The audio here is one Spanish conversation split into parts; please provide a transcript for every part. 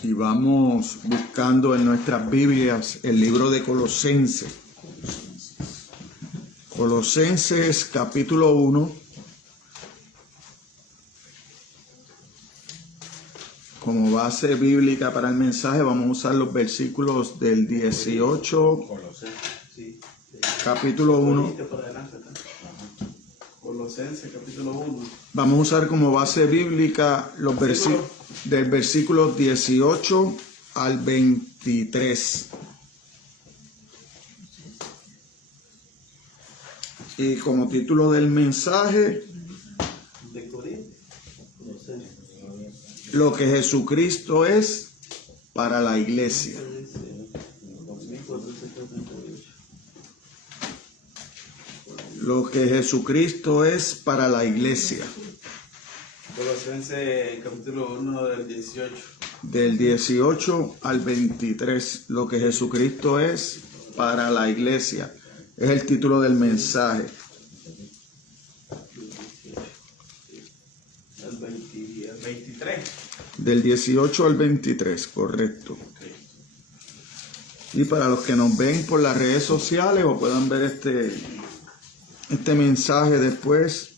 Y vamos buscando en nuestras Biblias el libro de Colosenses. Colosenses capítulo 1. Como base bíblica para el mensaje vamos a usar los versículos del 18, capítulo 1. Colosenses capítulo 1. Vamos a usar como base bíblica los versículos del versículo 18 al 23. Y como título del mensaje, lo que Jesucristo es para la iglesia. Lo que Jesucristo es para la iglesia. Colosenses capítulo 1 del 18. Del 18 al 23. Lo que Jesucristo es para la iglesia. Es el título del mensaje. El 23. Del 18 al 23, correcto. Okay. Y para los que nos ven por las redes sociales o puedan ver este mensaje después,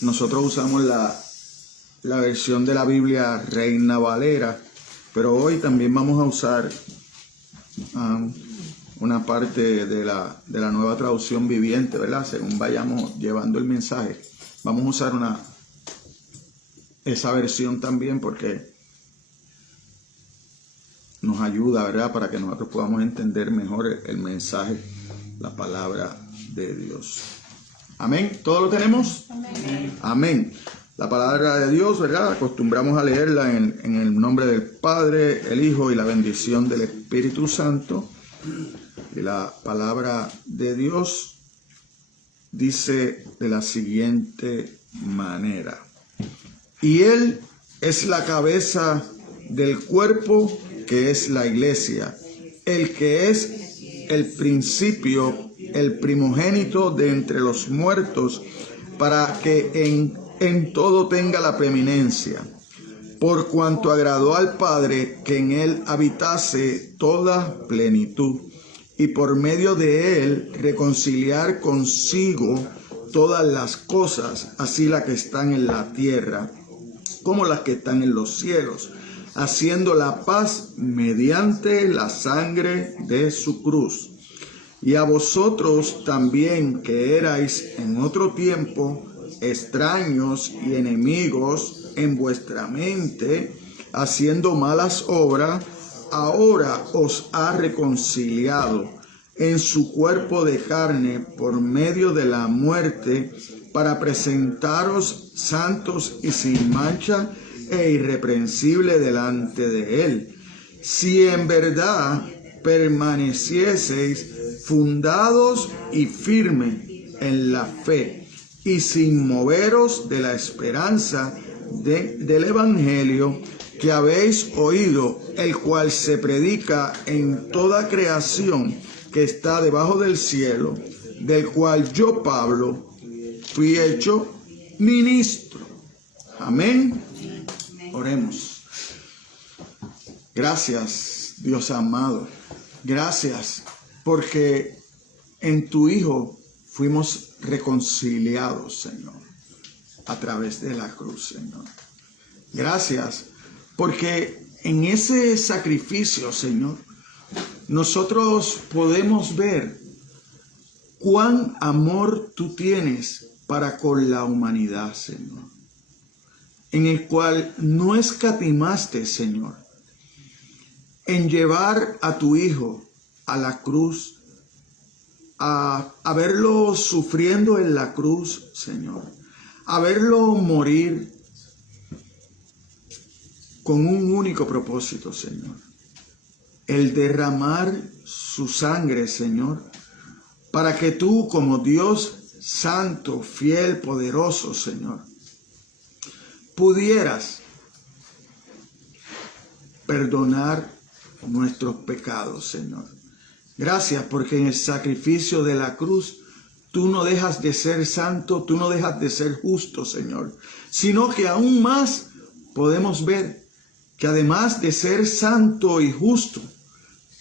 nosotros usamos la versión de la Biblia Reina Valera, pero hoy también vamos a usar una parte de la nueva traducción viviente, ¿verdad? Según vayamos llevando el mensaje, vamos a usar esa versión también porque nos ayuda, ¿verdad? Para que nosotros podamos entender mejor el mensaje, la palabra de Dios. Amén. ¿Todo lo tenemos? Amén. Amén. La palabra de Dios, ¿verdad? Acostumbramos a leerla en el nombre del Padre, el Hijo y la bendición del Espíritu Santo. Y la palabra de Dios dice de la siguiente manera. Y Él es la cabeza del cuerpo que es la iglesia, el que es el principio, el primogénito de entre los muertos, para que en todo tenga la preeminencia, por cuanto agradó al Padre que en él habitase toda plenitud, y por medio de él reconciliar consigo todas las cosas, así las que están en la tierra como las que están en los cielos, haciendo la paz mediante la sangre de su cruz. Y a vosotros también, que erais en otro tiempo extraños y enemigos en vuestra mente, haciendo malas obras, ahora os ha reconciliado en su cuerpo de carne por medio de la muerte, para presentaros santos y sin mancha e irreprensible delante de él. Si en verdad permanecieseis fundados y firmes en la fe, y sin moveros de la esperanza del evangelio que habéis oído, el cual se predica en toda creación que está debajo del cielo, del cual yo, Pablo, fui hecho ministro. Amén. Oremos. Gracias, Dios amado. Gracias porque en tu Hijo fuimos reconciliados, Señor, a través de la cruz, Señor. Gracias porque en ese sacrificio, Señor, nosotros podemos ver cuán amor tú tienes para con la humanidad, Señor, en el cual no escatimaste, Señor, en llevar a tu Hijo a la cruz, a verlo sufriendo en la cruz, Señor, a verlo morir con un único propósito, Señor, el derramar su sangre, Señor, para que tú, como Dios santo, fiel, poderoso, Señor, pudieras perdonar nuestros pecados, Señor. Gracias porque en el sacrificio de la cruz tú no dejas de ser santo, tú no dejas de ser justo, Señor, sino que aún más podemos ver que además de ser santo y justo,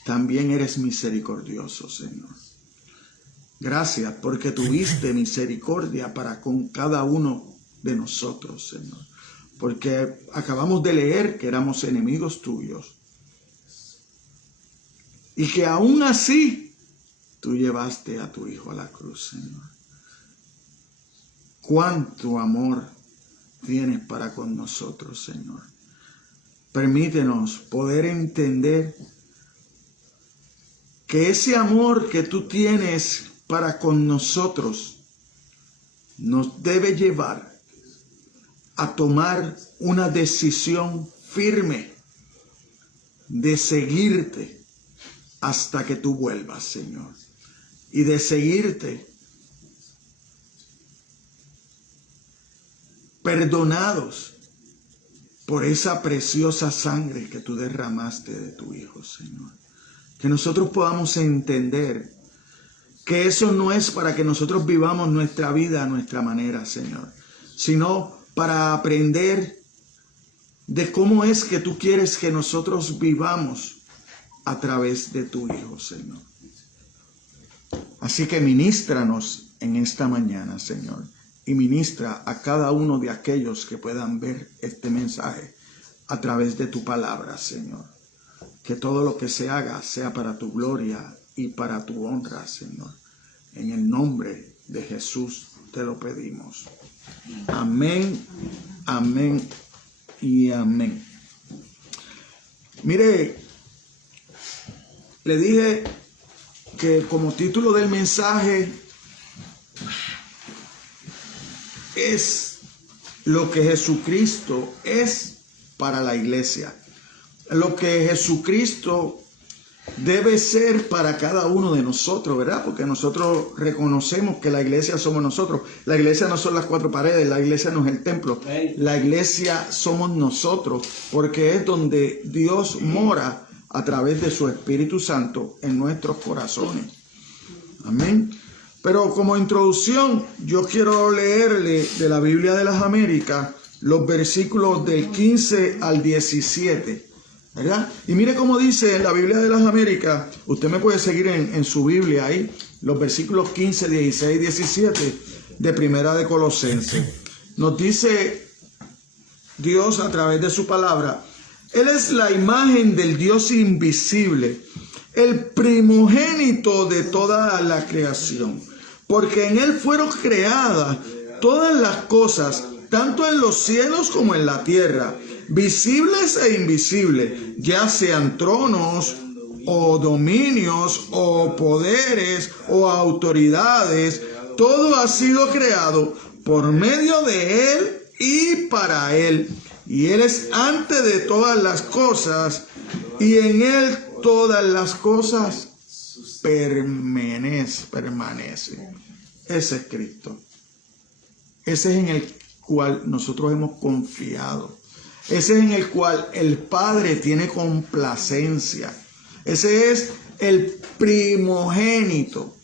también eres misericordioso, Señor. Gracias porque tuviste misericordia para con cada uno de nosotros, Señor. Porque acabamos de leer que éramos enemigos tuyos. Y que aún así tú llevaste a tu Hijo a la cruz, Señor. Cuánto amor tienes para con nosotros, Señor. Permítenos poder entender que ese amor que tú tienes para con nosotros nos debe llevar a tomar una decisión firme de seguirte hasta que tú vuelvas, Señor. Y de seguirte perdonados por esa preciosa sangre que tú derramaste de tu Hijo, Señor. Que nosotros podamos entender que eso no es para que nosotros vivamos nuestra vida a nuestra manera, Señor, sino para aprender de cómo es que tú quieres que nosotros vivamos a través de tu Hijo, Señor. Así que ministranos en esta mañana, Señor, y ministra a cada uno de aquellos que puedan ver este mensaje a través de tu palabra, Señor. Que todo lo que se haga sea para tu gloria y para tu honra, Señor. En el nombre de Jesús te lo pedimos. Amén, amén y amén. Mire, le dije que como título del mensaje es lo que Jesucristo es para la iglesia. Lo que Jesucristo debe ser para cada uno de nosotros, ¿verdad? Porque nosotros reconocemos que la iglesia somos nosotros. La iglesia no son las cuatro paredes, la iglesia no es el templo. La iglesia somos nosotros, porque es donde Dios mora a través de su Espíritu Santo en nuestros corazones. Amén. Pero como introducción, yo quiero leerle de la Biblia de las Américas los versículos del 15 al 17. ¿Verdad? Y mire cómo dice en la Biblia de las Américas, usted me puede seguir en su Biblia ahí, los versículos 15, 16 y 17 de Primera de Colosenses. Nos dice Dios a través de su palabra: Él es la imagen del Dios invisible, el primogénito de toda la creación, porque en Él fueron creadas todas las cosas, tanto en los cielos como en la tierra, visibles e invisibles, ya sean tronos o dominios o poderes o autoridades. Todo ha sido creado por medio de Él y para Él. Y Él es antes de todas las cosas, y en Él todas las cosas permanecen. Ese es Cristo. Ese es en el cual nosotros hemos confiado. Ese es en el cual el Padre tiene complacencia. Ese es el primogénito.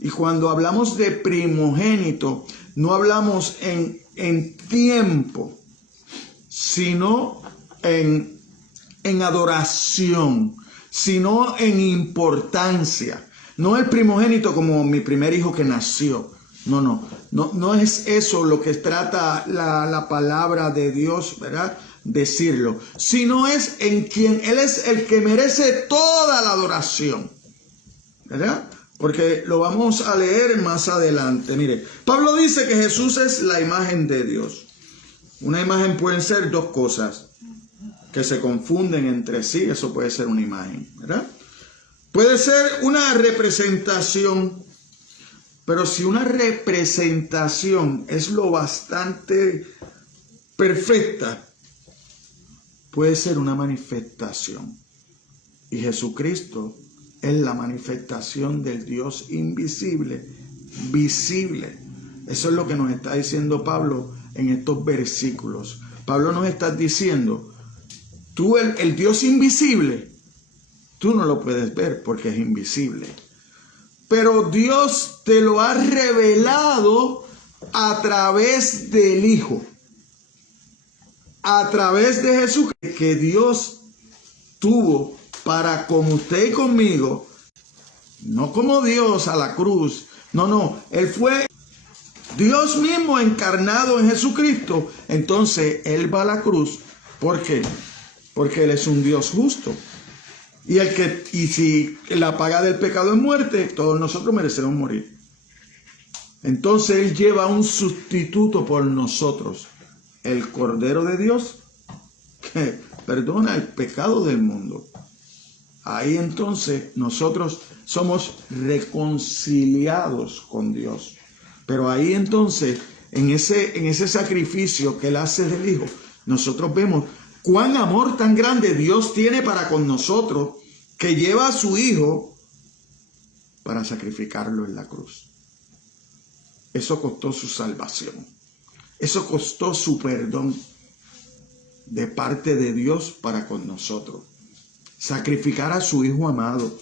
Y cuando hablamos de primogénito, no hablamos en tiempo, sino en adoración, sino en importancia. No el primogénito como mi primer hijo que nació. No es eso lo que trata la palabra de Dios, ¿verdad? Decirlo, sino es en quien Él es el que merece toda la adoración, ¿verdad? Porque lo vamos a leer más adelante. Mire, Pablo dice que Jesús es la imagen de Dios. Una imagen pueden ser dos cosas que se confunden entre sí. Eso puede ser una imagen, ¿verdad? Puede ser una representación. Pero si una representación es lo bastante perfecta, puede ser una manifestación. Y Jesucristo es la manifestación del Dios invisible, visible. Eso es lo que nos está diciendo Pablo en estos versículos. Pablo nos está diciendo, tú el Dios invisible, tú no lo puedes ver porque es invisible. Pero Dios te lo ha revelado a través del Hijo. a través de Jesús que Dios tuvo para con usted y conmigo, no como Dios a la cruz, no, Él fue Dios mismo encarnado en Jesucristo. Entonces Él va a la cruz. ¿Por qué? Porque Él es un Dios justo. Y si la paga del pecado es muerte, todos nosotros merecemos morir. Entonces Él lleva un sustituto por nosotros, el Cordero de Dios, que perdona el pecado del mundo. Ahí entonces nosotros somos reconciliados con Dios. Pero ahí entonces, en ese sacrificio que Él hace del Hijo, nosotros vemos cuán amor tan grande Dios tiene para con nosotros, que lleva a su Hijo para sacrificarlo en la cruz. Eso costó su salvación. Eso costó su perdón de parte de Dios para con nosotros. Sacrificar a su Hijo amado,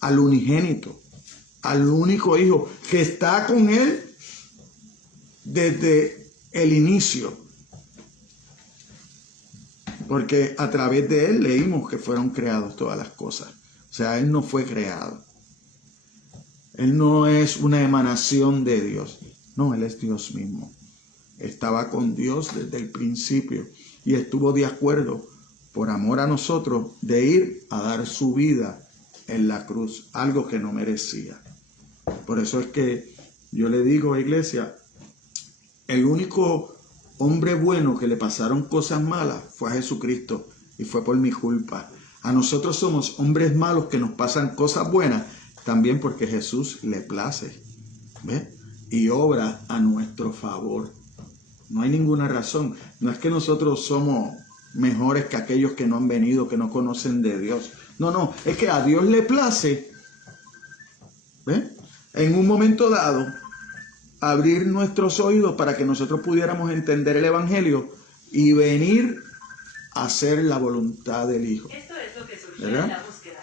al unigénito, al único Hijo que está con Él desde el inicio. Porque a través de Él leímos que fueron creadas todas las cosas. O sea, Él no fue creado. Él no es una emanación de Dios. No, Él es Dios mismo. Estaba con Dios desde el principio y estuvo de acuerdo, por amor a nosotros, de ir a dar su vida en la cruz, algo que no merecía. Por eso es que yo le digo, iglesia, el único hombre bueno que le pasaron cosas malas fue a Jesucristo, y fue por mi culpa. A nosotros somos hombres malos que nos pasan cosas buenas, también porque Jesús le place, ¿ve? Y obra a nuestro favor. No hay ninguna razón. No es que nosotros somos mejores que aquellos que no han venido, que no conocen de Dios. No, es que a Dios le place, ¿ve? En un momento dado, abrir nuestros oídos para que nosotros pudiéramos entender el Evangelio y venir a hacer la voluntad del Hijo. Esto es lo que surgió ¿verdad? en la búsqueda.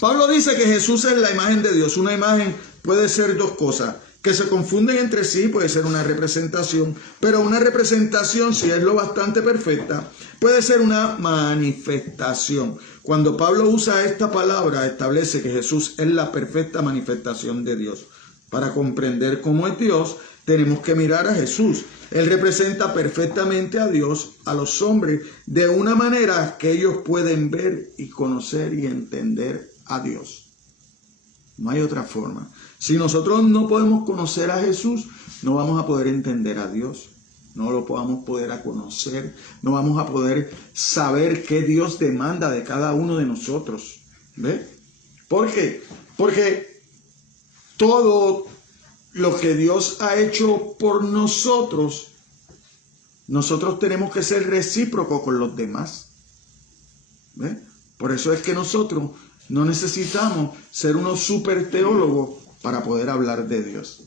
Pablo dice que Jesús es la imagen de Dios. Una imagen puede ser dos cosas que se confunden entre sí, puede ser una representación, pero una representación, si es lo bastante perfecta, puede ser una manifestación. Cuando Pablo usa esta palabra, establece que Jesús es la perfecta manifestación de Dios. Para comprender cómo es Dios, tenemos que mirar a Jesús. Él representa perfectamente a Dios, a los hombres, de una manera que ellos pueden ver y conocer y entender a Dios. No hay otra forma. Si nosotros no podemos conocer a Jesús, no vamos a poder entender a Dios. No lo podamos poder conocer. No vamos a poder saber qué Dios demanda de cada uno de nosotros. ¿Ve? ¿Por qué? Porque todo lo que Dios ha hecho por nosotros, nosotros tenemos que ser recíprocos con los demás. ¿Ve? Por eso es que nosotros no necesitamos ser unos super teólogos para poder hablar de Dios.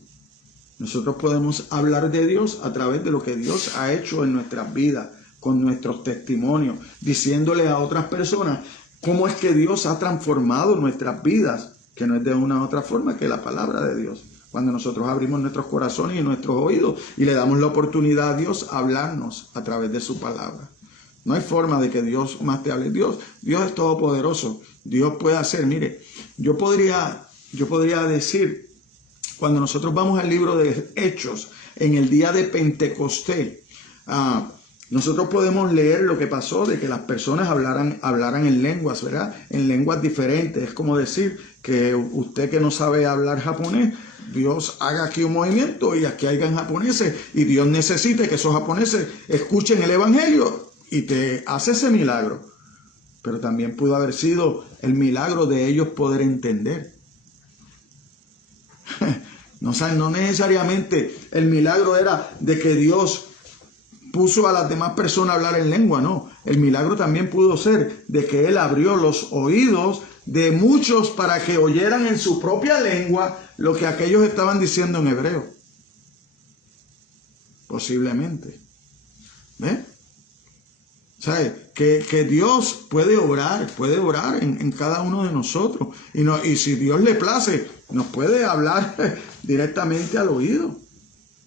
Nosotros podemos hablar de Dios a través de lo que Dios ha hecho en nuestras vidas, con nuestros testimonios, diciéndole a otras personas cómo es que Dios ha transformado nuestras vidas, que no es de una u otra forma que la palabra de Dios. Cuando nosotros abrimos nuestros corazones y nuestros oídos y le damos la oportunidad a Dios a hablarnos a través de su palabra. No hay forma de que Dios más te hable. Dios es todopoderoso. Dios puede hacer, mire, yo podría decir, cuando nosotros vamos al libro de Hechos, en el día de Pentecostés, nosotros podemos leer lo que pasó, de que las personas hablaran en lenguas, ¿verdad? En lenguas diferentes. Es como decir que usted que no sabe hablar japonés, Dios haga aquí un movimiento y aquí hayan japoneses, y Dios necesite que esos japoneses escuchen el Evangelio y te hace ese milagro. Pero también pudo haber sido el milagro de ellos poder entender. No necesariamente el milagro era de que Dios puso a las demás personas a hablar en lengua, no. El milagro también pudo ser de que Él abrió los oídos de muchos para que oyeran en su propia lengua lo que aquellos estaban diciendo en hebreo. Posiblemente. ¿Ve? ¿Sabe? Que Dios puede obrar en cada uno de nosotros. Y si Dios le place, nos puede hablar directamente al oído.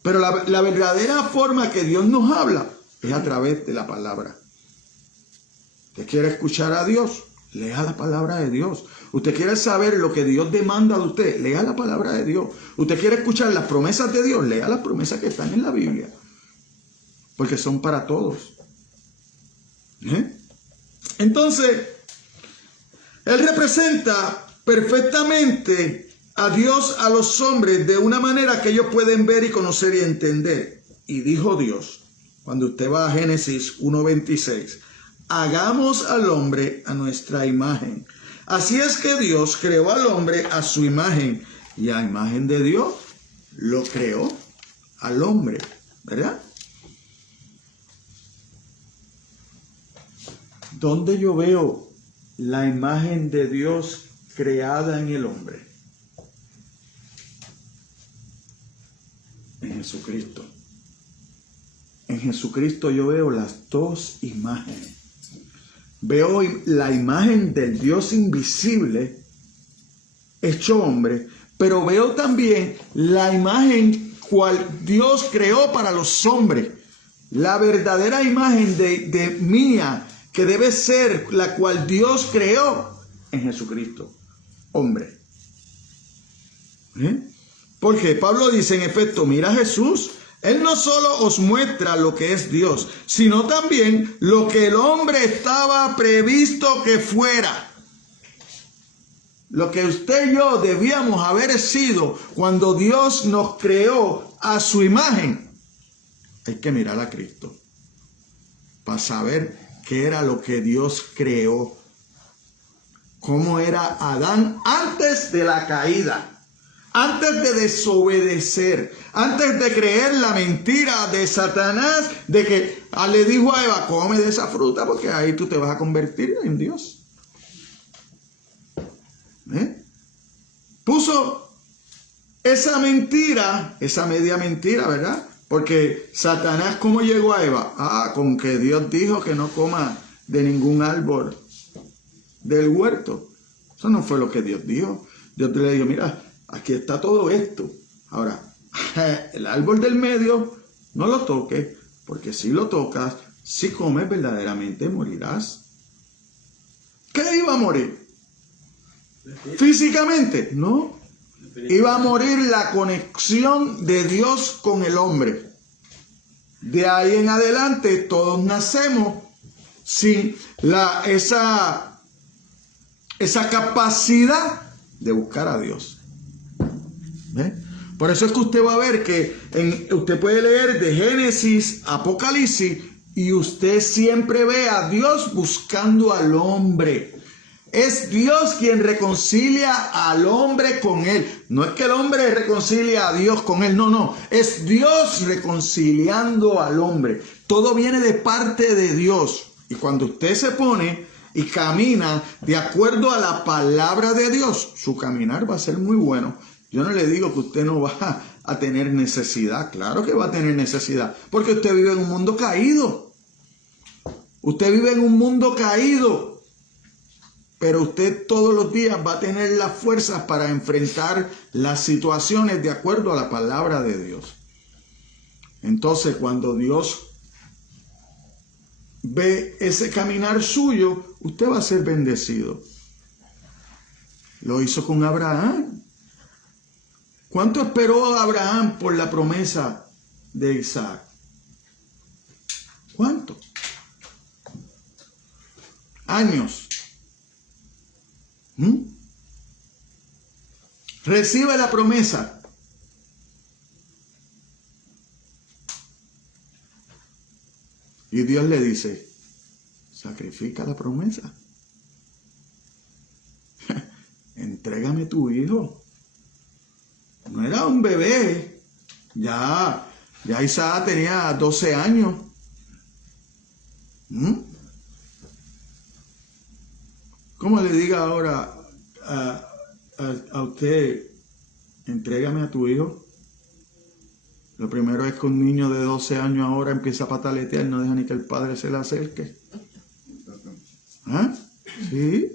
Pero la verdadera forma que Dios nos habla es a través de la palabra. ¿Usted quiere escuchar a Dios? Lea la palabra de Dios. ¿Usted quiere saber lo que Dios demanda de usted? Lea la palabra de Dios. ¿Usted quiere escuchar las promesas de Dios? Lea las promesas que están en la Biblia. Porque son para todos. Entonces, Él representa perfectamente a Dios a los hombres de una manera que ellos pueden ver y conocer y entender. Y dijo Dios, cuando usted va a Génesis 1:26, hagamos al hombre a nuestra imagen. Así es que Dios creó al hombre a su imagen, y a imagen de Dios lo creó al hombre, ¿verdad? ¿Dónde yo veo la imagen de Dios creada en el hombre? En Jesucristo. En Jesucristo yo veo las dos imágenes. Veo la imagen del Dios invisible hecho hombre, pero veo también la imagen cual Dios creó para los hombres. La verdadera imagen de mía, que debe ser la cual Dios creó en Jesucristo, hombre. Porque Pablo dice en efecto, mira a Jesús. Él no solo os muestra lo que es Dios, sino también lo que el hombre estaba previsto que fuera. Lo que usted y yo debíamos haber sido cuando Dios nos creó a su imagen. Hay que mirar a Cristo para saber qué era lo que Dios creó. Cómo era Adán antes de la caída. Antes de desobedecer, antes de creer la mentira de Satanás, de que le dijo a Eva, come de esa fruta porque ahí tú te vas a convertir en Dios. Puso esa mentira, esa media mentira, ¿verdad? Porque Satanás, ¿cómo llegó a Eva? Con que Dios dijo que no coma de ningún árbol del huerto. Eso no fue lo que Dios dijo. Dios le dijo, mira, aquí está todo esto. Ahora, el árbol del medio no lo toques, porque si lo tocas, si comes verdaderamente morirás. ¿Qué iba a morir? ¿Físicamente? No. Iba a morir la conexión de Dios con el hombre. De ahí en adelante todos nacemos sin esa capacidad de buscar a Dios. Por eso es que usted va a ver que usted puede leer de Génesis, Apocalipsis, y usted siempre ve a Dios buscando al hombre. Es Dios quien reconcilia al hombre con él. No es que el hombre reconcilia a Dios con él, no. Es Dios reconciliando al hombre. Todo viene de parte de Dios. Y cuando usted se pone y camina de acuerdo a la palabra de Dios, su caminar va a ser muy bueno. Yo no le digo que usted no va a tener necesidad. Claro que va a tener necesidad, porque usted vive en un mundo caído. Usted vive en un mundo caído, pero usted todos los días va a tener las fuerzas para enfrentar las situaciones de acuerdo a la palabra de Dios. Entonces, cuando Dios ve ese caminar suyo, usted va a ser bendecido. Lo hizo con Abraham. ¿Cuánto esperó Abraham por la promesa de Isaac? ¿Cuánto? Años. Recibe la promesa. Y Dios le dice, sacrifica la promesa. Entrégame tu hijo. No era un bebé. Ya Isaac tenía 12 años. ¿Cómo le diga ahora a usted, entrégame a tu hijo? Lo primero es que un niño de 12 años ahora empieza a pataletear, no deja ni que el padre se le acerque. Sí.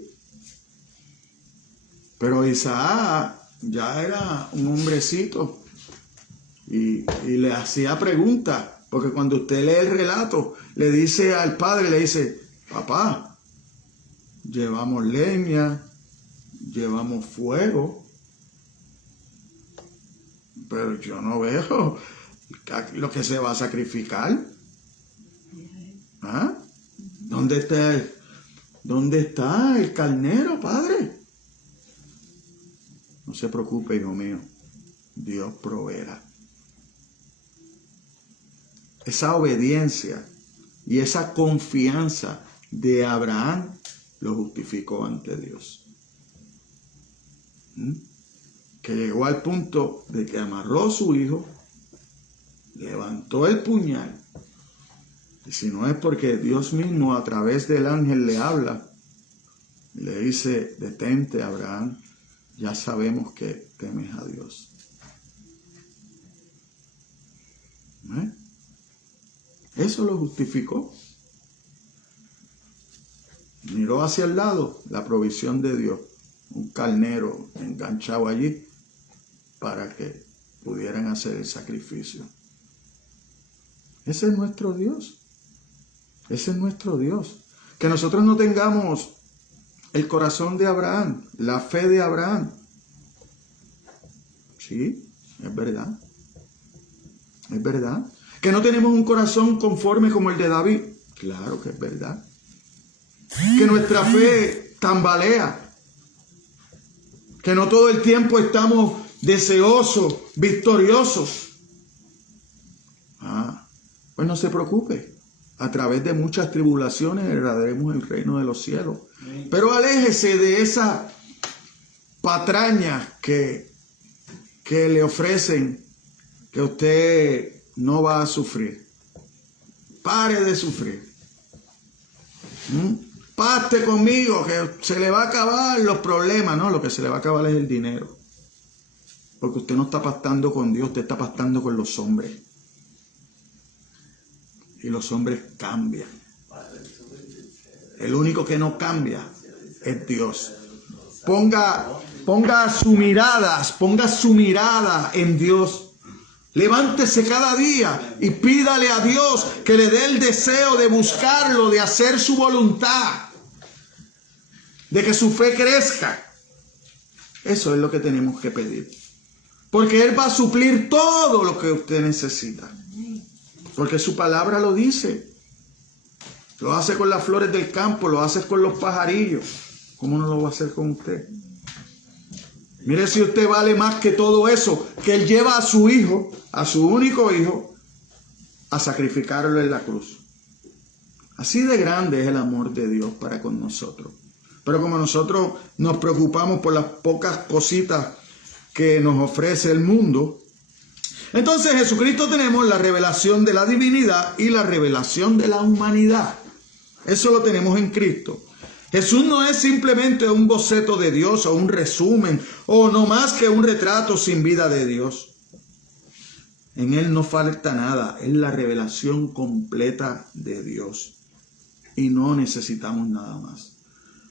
Pero Isaac ya era un hombrecito y le hacía preguntas. Porque cuando usted lee el relato, le dice al padre, le dice, papá, llevamos leña, llevamos fuego, pero yo no veo lo que se va a sacrificar. ¿Ah? ¿Dónde está el carnero, padre? No se preocupe, hijo mío. Dios proveerá. Esa obediencia y esa confianza de Abraham lo justificó ante Dios. Que llegó al punto de que amarró a su hijo, levantó el puñal. Y si no es porque Dios mismo a través del ángel le habla, le dice, detente, Abraham, ya sabemos que temes a Dios. Eso lo justificó. Miró hacia el lado, la provisión de Dios, un carnero enganchado allí para que pudieran hacer el sacrificio. Ese es nuestro Dios. Ese es nuestro Dios. Que nosotros no tengamos el corazón de Abraham, la fe de Abraham. Sí, es verdad. Es verdad. Que no tenemos un corazón conforme como el de David. Claro que es verdad. Que nuestra fe tambalea. Que no todo el tiempo estamos deseosos, victoriosos. Pues no se preocupe. A través de muchas tribulaciones heredaremos el reino de los cielos. Pero aléjese de esa patraña que le ofrecen, que usted no va a sufrir. Pare de sufrir. Pacte conmigo que se le va a acabar los problemas. No, lo que se le va a acabar es el dinero. Porque usted no está pactando con Dios, usted está pactando con los hombres. Y los hombres cambian. El único que no cambia es Dios. Ponga su mirada en Dios. Levántese cada día y pídale a Dios que le dé el deseo de buscarlo, de hacer su voluntad, de que su fe crezca. Eso es lo que tenemos que pedir. Porque Él va a suplir todo lo que usted necesita. Porque su palabra lo dice. Lo hace con las flores del campo, lo hace con los pajarillos. ¿Cómo no lo va a hacer con usted? Mire si usted vale más que todo eso, que Él lleva a su hijo, a su único hijo, a sacrificarlo en la cruz. Así de grande es el amor de Dios para con nosotros. Pero como nosotros nos preocupamos por las pocas cositas que nos ofrece el mundo, entonces en Jesucristo tenemos la revelación de la divinidad y la revelación de la humanidad. Eso lo tenemos en Cristo. Jesús no es simplemente un boceto de Dios o un resumen o no más que un retrato sin vida de Dios. En Él no falta nada. Es la revelación completa de Dios. Y no necesitamos nada más.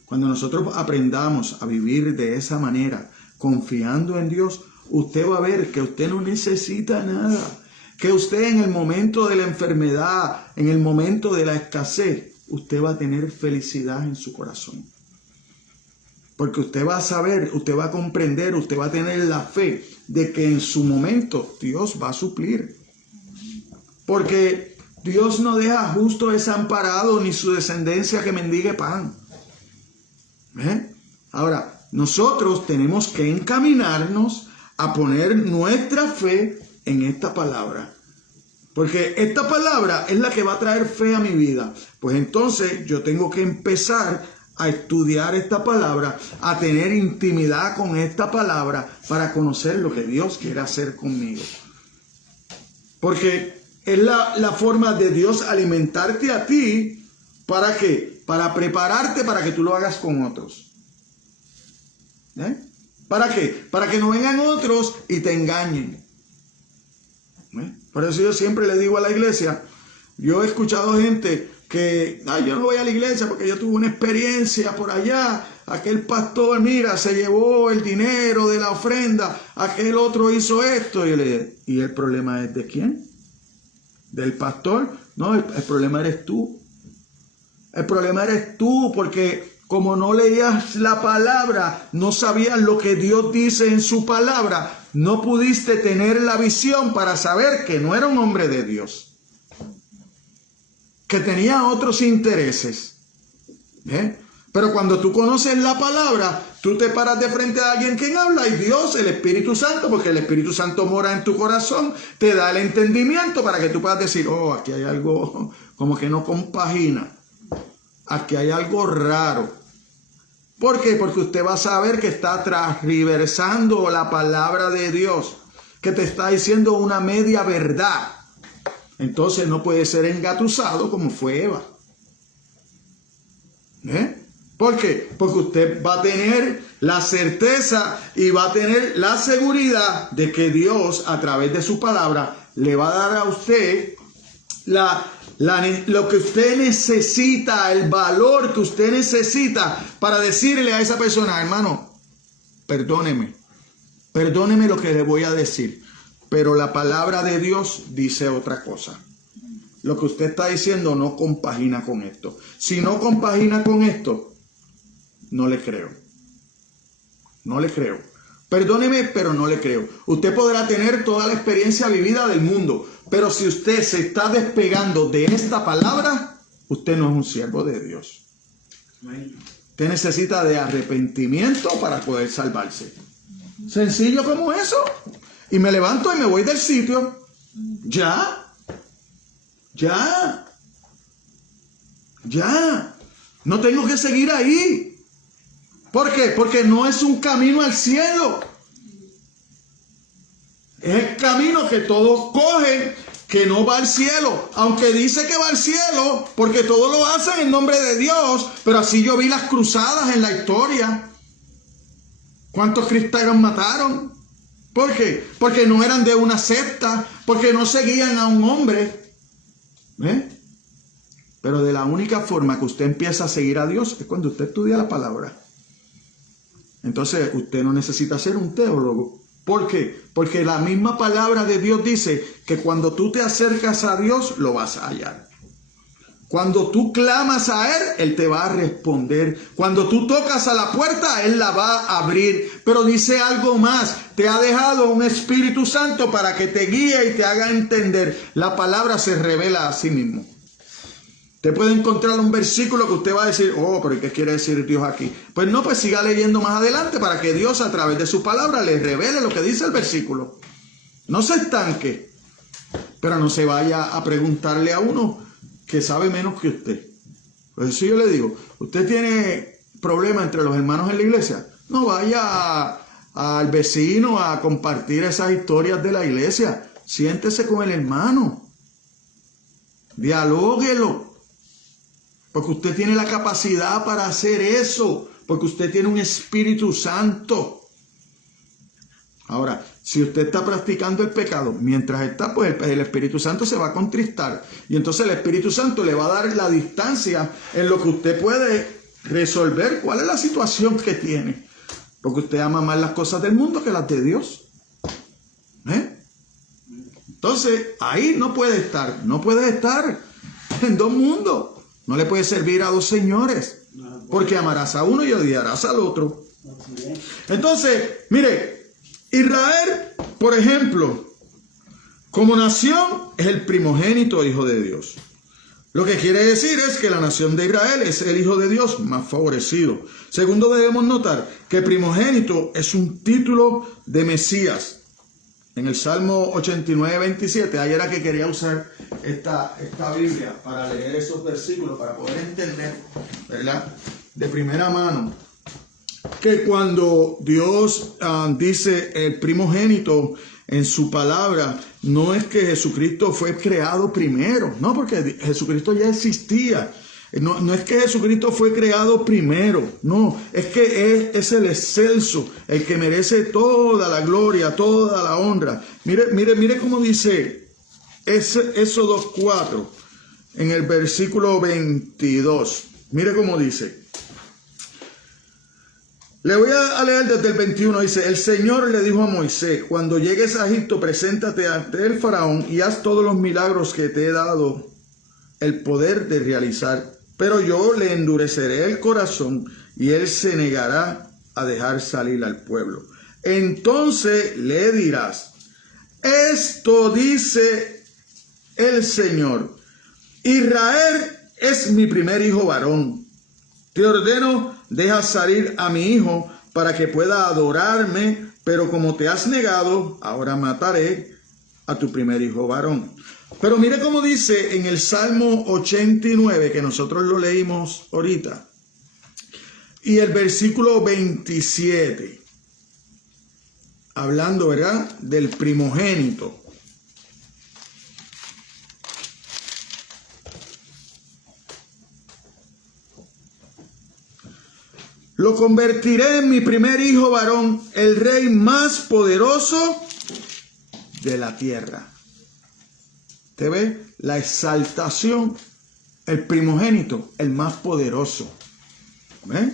Cuando nosotros aprendamos a vivir de esa manera, confiando en Dios, usted va a ver que usted no necesita nada. Que usted en el momento de la enfermedad, en el momento de la escasez, usted va a tener felicidad en su corazón. Porque usted va a saber, usted va a comprender, usted va a tener la fe de que en su momento Dios va a suplir. Porque Dios no deja justo desamparado ni su descendencia que mendigue pan. Ahora, nosotros tenemos que encaminarnos a poner nuestra fe en esta palabra. Porque esta palabra es la que va a traer fe a mi vida. Pues entonces yo tengo que empezar a estudiar esta palabra, a tener intimidad con esta palabra para conocer lo que Dios quiere hacer conmigo. Porque es la forma de Dios alimentarte a ti. ¿Para qué? Para prepararte para que tú lo hagas con otros. ¿Para qué? Para que no vengan otros y te engañen. Por eso yo siempre le digo a la iglesia, yo he escuchado gente que, yo no voy a la iglesia porque yo tuve una experiencia por allá, aquel pastor, mira, se llevó el dinero de la ofrenda, aquel otro hizo esto, y el problema es ¿de quién? del pastor. No, el problema eres tú. El problema eres tú, porque como no leías la palabra, no sabías lo que Dios dice en su palabra, no pudiste tener la visión para saber que no era un hombre de Dios, que tenía otros intereses. Pero cuando tú conoces la palabra, tú te paras de frente a alguien que habla y Dios, el Espíritu Santo, porque el Espíritu Santo mora en tu corazón, te da el entendimiento para que tú puedas decir, oh, aquí hay algo como que no compagina. Aquí hay algo raro. ¿Por qué? Porque usted va a saber que está transversando la palabra de Dios, que te está diciendo una media verdad. Entonces no puede ser engatusado como fue Eva. ¿Por qué? Porque usted va a tener la certeza y va a tener la seguridad de que Dios, a través de su palabra, le va a dar a usted lo que usted necesita, el valor que usted necesita para decirle a esa persona, hermano, perdóneme lo que le voy a decir, pero la palabra de Dios dice otra cosa. Lo que usted está diciendo no compagina con esto. Si no compagina con esto, no le creo. No le creo. Perdóneme, pero no le creo. Usted podrá tener toda la experiencia vivida del mundo, pero si usted se está despegando de esta palabra, usted no es un siervo de Dios. Usted necesita de arrepentimiento para poder salvarse. Sencillo como eso. Y me levanto y me voy del sitio. Ya. No tengo que seguir ahí. ¿Por qué? Porque no es un camino al cielo. Es el camino que todos cogen, que no va al cielo. Aunque dice que va al cielo, porque todos lo hacen en nombre de Dios. Pero así yo vi las cruzadas en la historia. ¿Cuántos cristianos mataron? ¿Por qué? Porque no eran de una secta, porque no seguían a un hombre. Pero de la única forma que usted empieza a seguir a Dios es cuando usted estudia la palabra. Entonces usted no necesita ser un teólogo. ¿Por qué? Porque la misma palabra de Dios dice que cuando tú te acercas a Dios, lo vas a hallar. Cuando tú clamas a Él, Él te va a responder. Cuando tú tocas a la puerta, Él la va a abrir. Pero dice algo más. Te ha dejado un Espíritu Santo para que te guíe y te haga entender. La palabra se revela a sí mismo. Usted puede encontrar un versículo que usted va a decir, oh, pero ¿qué quiere decir Dios aquí? Pues no, pues siga leyendo más adelante para que Dios a través de su palabra le revele lo que dice el versículo. No se estanque, pero no se vaya a preguntarle a uno que sabe menos que usted. Por eso yo le digo, usted tiene problemas entre los hermanos en la iglesia, no vaya al vecino a compartir esas historias de la iglesia. Siéntese con el hermano, dialóguelo. Porque usted tiene la capacidad para hacer eso. Porque usted tiene un Espíritu Santo. Ahora, si usted está practicando el pecado, mientras está, pues el Espíritu Santo se va a contristar. Y entonces el Espíritu Santo le va a dar la distancia en lo que usted puede resolver cuál es la situación que tiene. Porque usted ama más las cosas del mundo que las de Dios. Entonces, ahí no puede estar. No puede estar en dos mundos. No le puede servir a dos señores, porque amarás a uno y odiarás al otro. Entonces, mire, Israel, por ejemplo, como nación es el primogénito hijo de Dios. Lo que quiere decir es que la nación de Israel es el hijo de Dios más favorecido. Segundo, debemos notar que primogénito es un título de Mesías. En el Salmo 89, 27, ayer era que quería usar esta Biblia para leer esos versículos, para poder entender, ¿verdad?, de primera mano, que cuando Dios dice el primogénito en su palabra, no es que Jesucristo fue creado primero, no, porque Jesucristo ya existía. No es que Jesucristo fue creado primero, no, es que es el excelso, el que merece toda la gloria, toda la honra. Mire cómo dice Éxodo 4, en el versículo 22. Mire cómo dice. Le voy a leer desde el 21, dice, el Señor le dijo a Moisés, cuando llegues a Egipto, preséntate ante el faraón y haz todos los milagros que te he dado el poder de realizar, pero yo le endureceré el corazón y él se negará a dejar salir al pueblo. Entonces le dirás, esto dice el Señor, Israel es mi primer hijo varón. Te ordeno, deja salir a mi hijo para que pueda adorarme, pero como te has negado, ahora mataré a tu primer hijo varón. Pero mire cómo dice en el Salmo 89, que nosotros lo leímos ahorita, y el versículo 27, hablando, ¿verdad?, del primogénito. Lo convertiré en mi primer hijo varón, el rey más poderoso de la tierra. ¿Te ve? La exaltación, el primogénito, el más poderoso. ¿Ve?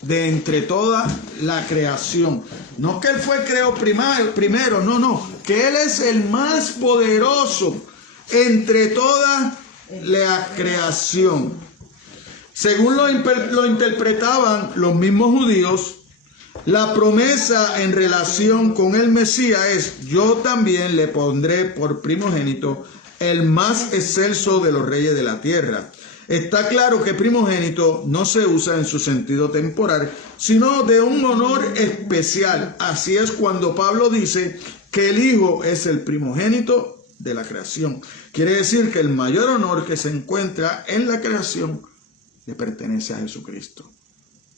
De entre toda la creación. No que él fue creado primero, no. Que él es el más poderoso entre toda la creación. Según lo interpretaban los mismos judíos, la promesa en relación con el Mesías es, yo también le pondré por primogénito el más excelso de los reyes de la tierra. Está claro que primogénito no se usa en su sentido temporal, sino de un honor especial. Así es cuando Pablo dice que el Hijo es el primogénito de la creación. Quiere decir que el mayor honor que se encuentra en la creación le pertenece a Jesucristo.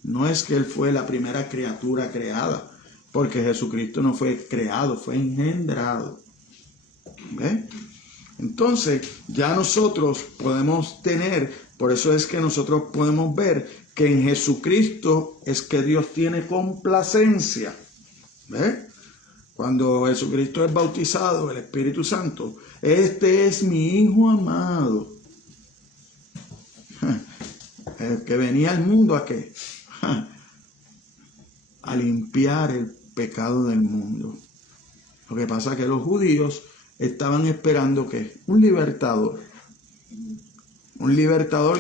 No es que Él fue la primera criatura creada, porque Jesucristo no fue creado, fue engendrado. ¿Ve? Entonces, ya nosotros podemos tener, por eso es que nosotros podemos ver que en Jesucristo es que Dios tiene complacencia. ¿Ve? Cuando Jesucristo es bautizado, el Espíritu Santo, este es mi Hijo amado. El que venía al mundo ¿a qué? A limpiar el pecado del mundo. Lo que pasa es que los judíos estaban esperando que un libertador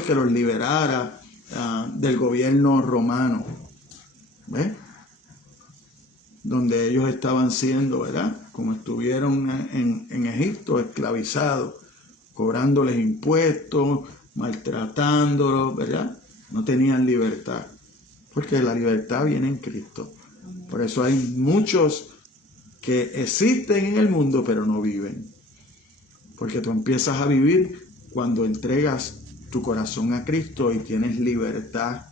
que los liberara del gobierno romano, ¿ves? Donde ellos estaban siendo, ¿verdad? Como estuvieron en Egipto, esclavizados, cobrándoles impuestos, maltratándolos, ¿verdad? No tenían libertad, porque la libertad viene en Cristo. Por eso hay muchos que existen en el mundo, pero no viven. Porque tú empiezas a vivir cuando entregas tu corazón a Cristo y tienes libertad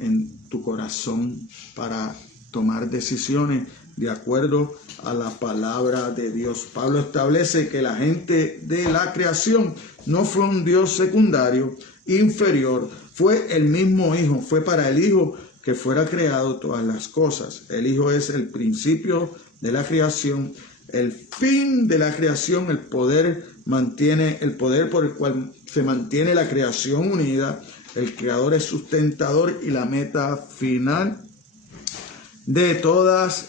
en tu corazón para tomar decisiones de acuerdo a la palabra de Dios. Pablo establece que la gente de la creación no fue un Dios secundario, inferior, fue el mismo Hijo, fue para el Hijo que fuera creado todas las cosas. El Hijo es el principio de la creación, el fin de la creación, el poder por el cual se mantiene la creación unida. El Creador es sustentador y la meta final de todas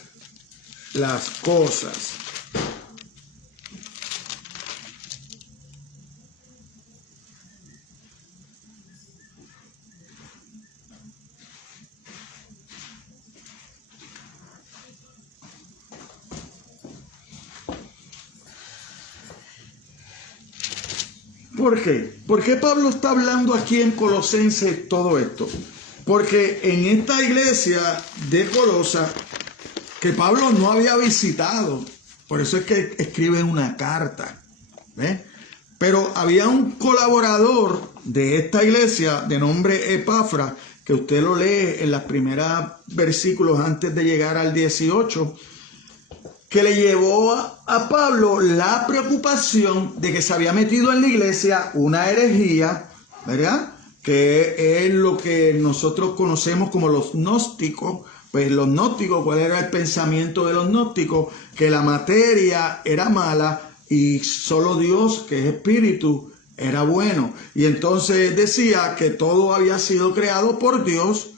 las cosas. ¿Por qué? ¿Por qué Pablo está hablando aquí en Colosenses todo esto? Porque en esta iglesia de Colosa, que Pablo no había visitado, por eso es que escribe una carta, ¿ves? Pero había un colaborador de esta iglesia de nombre Epafras, que usted lo lee en los primeros versículos antes de llegar al 18, que le llevó a Pablo la preocupación de que se había metido en la iglesia una herejía, ¿verdad? Que es lo que nosotros conocemos como los gnósticos. Pues los gnósticos, ¿cuál era el pensamiento de los gnósticos? Que la materia era mala y solo Dios, que es espíritu, era bueno. Y entonces decía que todo había sido creado por Dios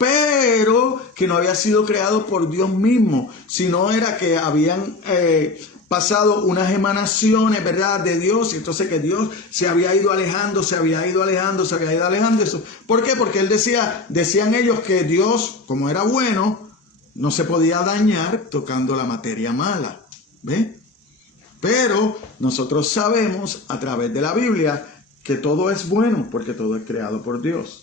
pero que no había sido creado por Dios mismo, sino era que habían pasado unas emanaciones, ¿verdad?, de Dios, y entonces que Dios se había ido alejando, se había ido alejando. Eso. ¿Por qué? Porque decían ellos que Dios, como era bueno, no se podía dañar tocando la materia mala, ¿ve? Pero nosotros sabemos a través de la Biblia que todo es bueno porque todo es creado por Dios.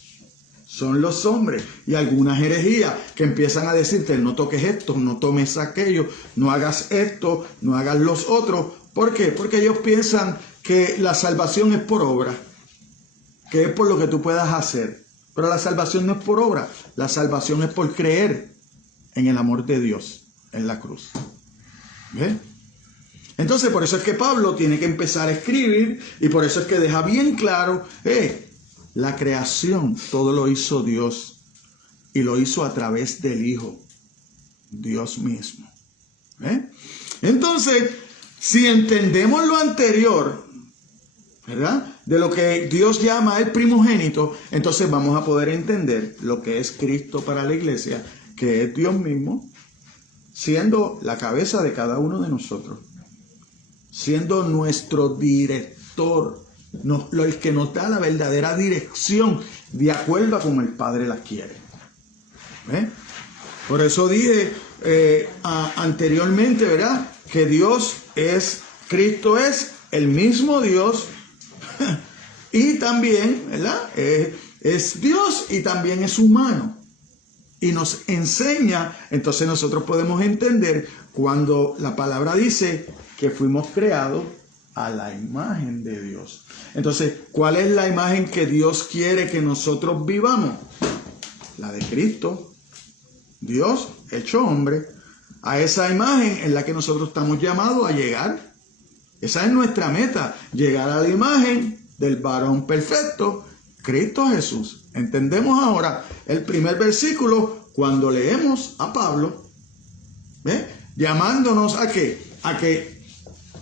Son los hombres y algunas herejías que empiezan a decirte: no toques esto, no tomes aquello, no hagas esto, no hagas los otros. ¿Por qué? Porque ellos piensan que la salvación es por obra, que es por lo que tú puedas hacer. Pero la salvación no es por obra, la salvación es por creer en el amor de Dios en la cruz. ¿Ve? Entonces, por eso es que Pablo tiene que empezar a escribir, y por eso es que deja bien claro, la creación, todo lo hizo Dios, y lo hizo a través del Hijo, Dios mismo. Entonces, si entendemos lo anterior, ¿verdad?, de lo que Dios llama el primogénito, entonces vamos a poder entender lo que es Cristo para la iglesia, que es Dios mismo, siendo la cabeza de cada uno de nosotros, siendo nuestro director, el que nos da la verdadera dirección de acuerdo a como el Padre la quiere. Por eso dije anteriormente, ¿verdad?, que Cristo es el mismo Dios y también, ¿verdad?, es Dios y también es humano. Y nos enseña, entonces nosotros podemos entender cuando la palabra dice que fuimos creados a la imagen de Dios. Entonces, ¿cuál es la imagen que Dios quiere que nosotros vivamos? La de Cristo, Dios hecho hombre. A esa imagen es la que nosotros estamos llamados a llegar. Esa es nuestra meta, llegar a la imagen del varón perfecto, Cristo Jesús. Entendemos ahora el primer versículo cuando leemos a Pablo, llamándonos a que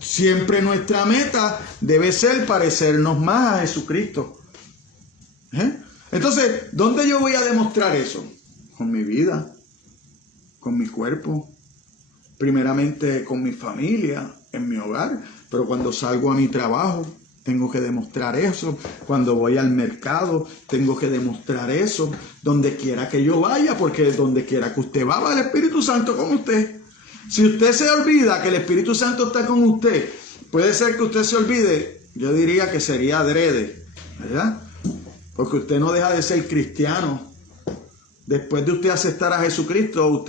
siempre nuestra meta debe ser parecernos más a Jesucristo. Entonces, ¿dónde yo voy a demostrar eso? Con mi vida, con mi cuerpo, primeramente con mi familia, en mi hogar, pero cuando salgo a mi trabajo, tengo que demostrar eso. Cuando voy al mercado, tengo que demostrar eso. Donde quiera que yo vaya, porque donde quiera que usted va el Espíritu Santo con usted. Si usted se olvida que el Espíritu Santo está con usted, puede ser que usted se olvide, yo diría que sería adrede, ¿verdad? Porque usted no deja de ser cristiano. Después de usted aceptar a Jesucristo,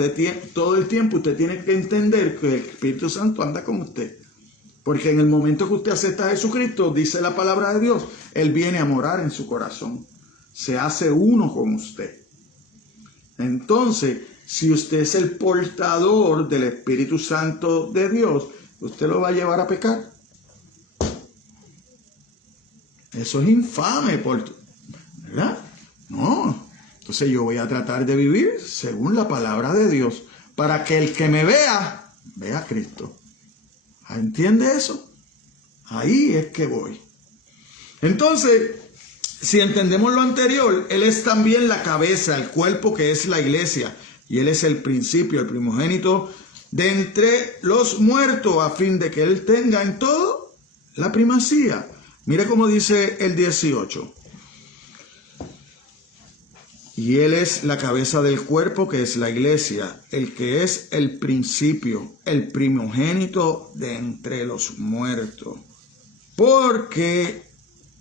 todo el tiempo usted tiene que entender que el Espíritu Santo anda con usted. Porque en el momento que usted acepta a Jesucristo, dice la palabra de Dios, Él viene a morar en su corazón. Se hace uno con usted. Entonces, si usted es el portador del Espíritu Santo de Dios, ¿usted lo va a llevar a pecar? Eso es infame, ¿verdad? No. Entonces yo voy a tratar de vivir según la palabra de Dios, para que el que me vea, vea a Cristo. ¿Entiende eso? Ahí es que voy. Entonces, si entendemos lo anterior, Él es también la cabeza, el cuerpo que es la iglesia. Y Él es el principio, el primogénito de entre los muertos, a fin de que Él tenga en todo la primacía. Mire cómo dice el 18. Y Él es la cabeza del cuerpo que es la iglesia, el que es el principio, el primogénito de entre los muertos. Porque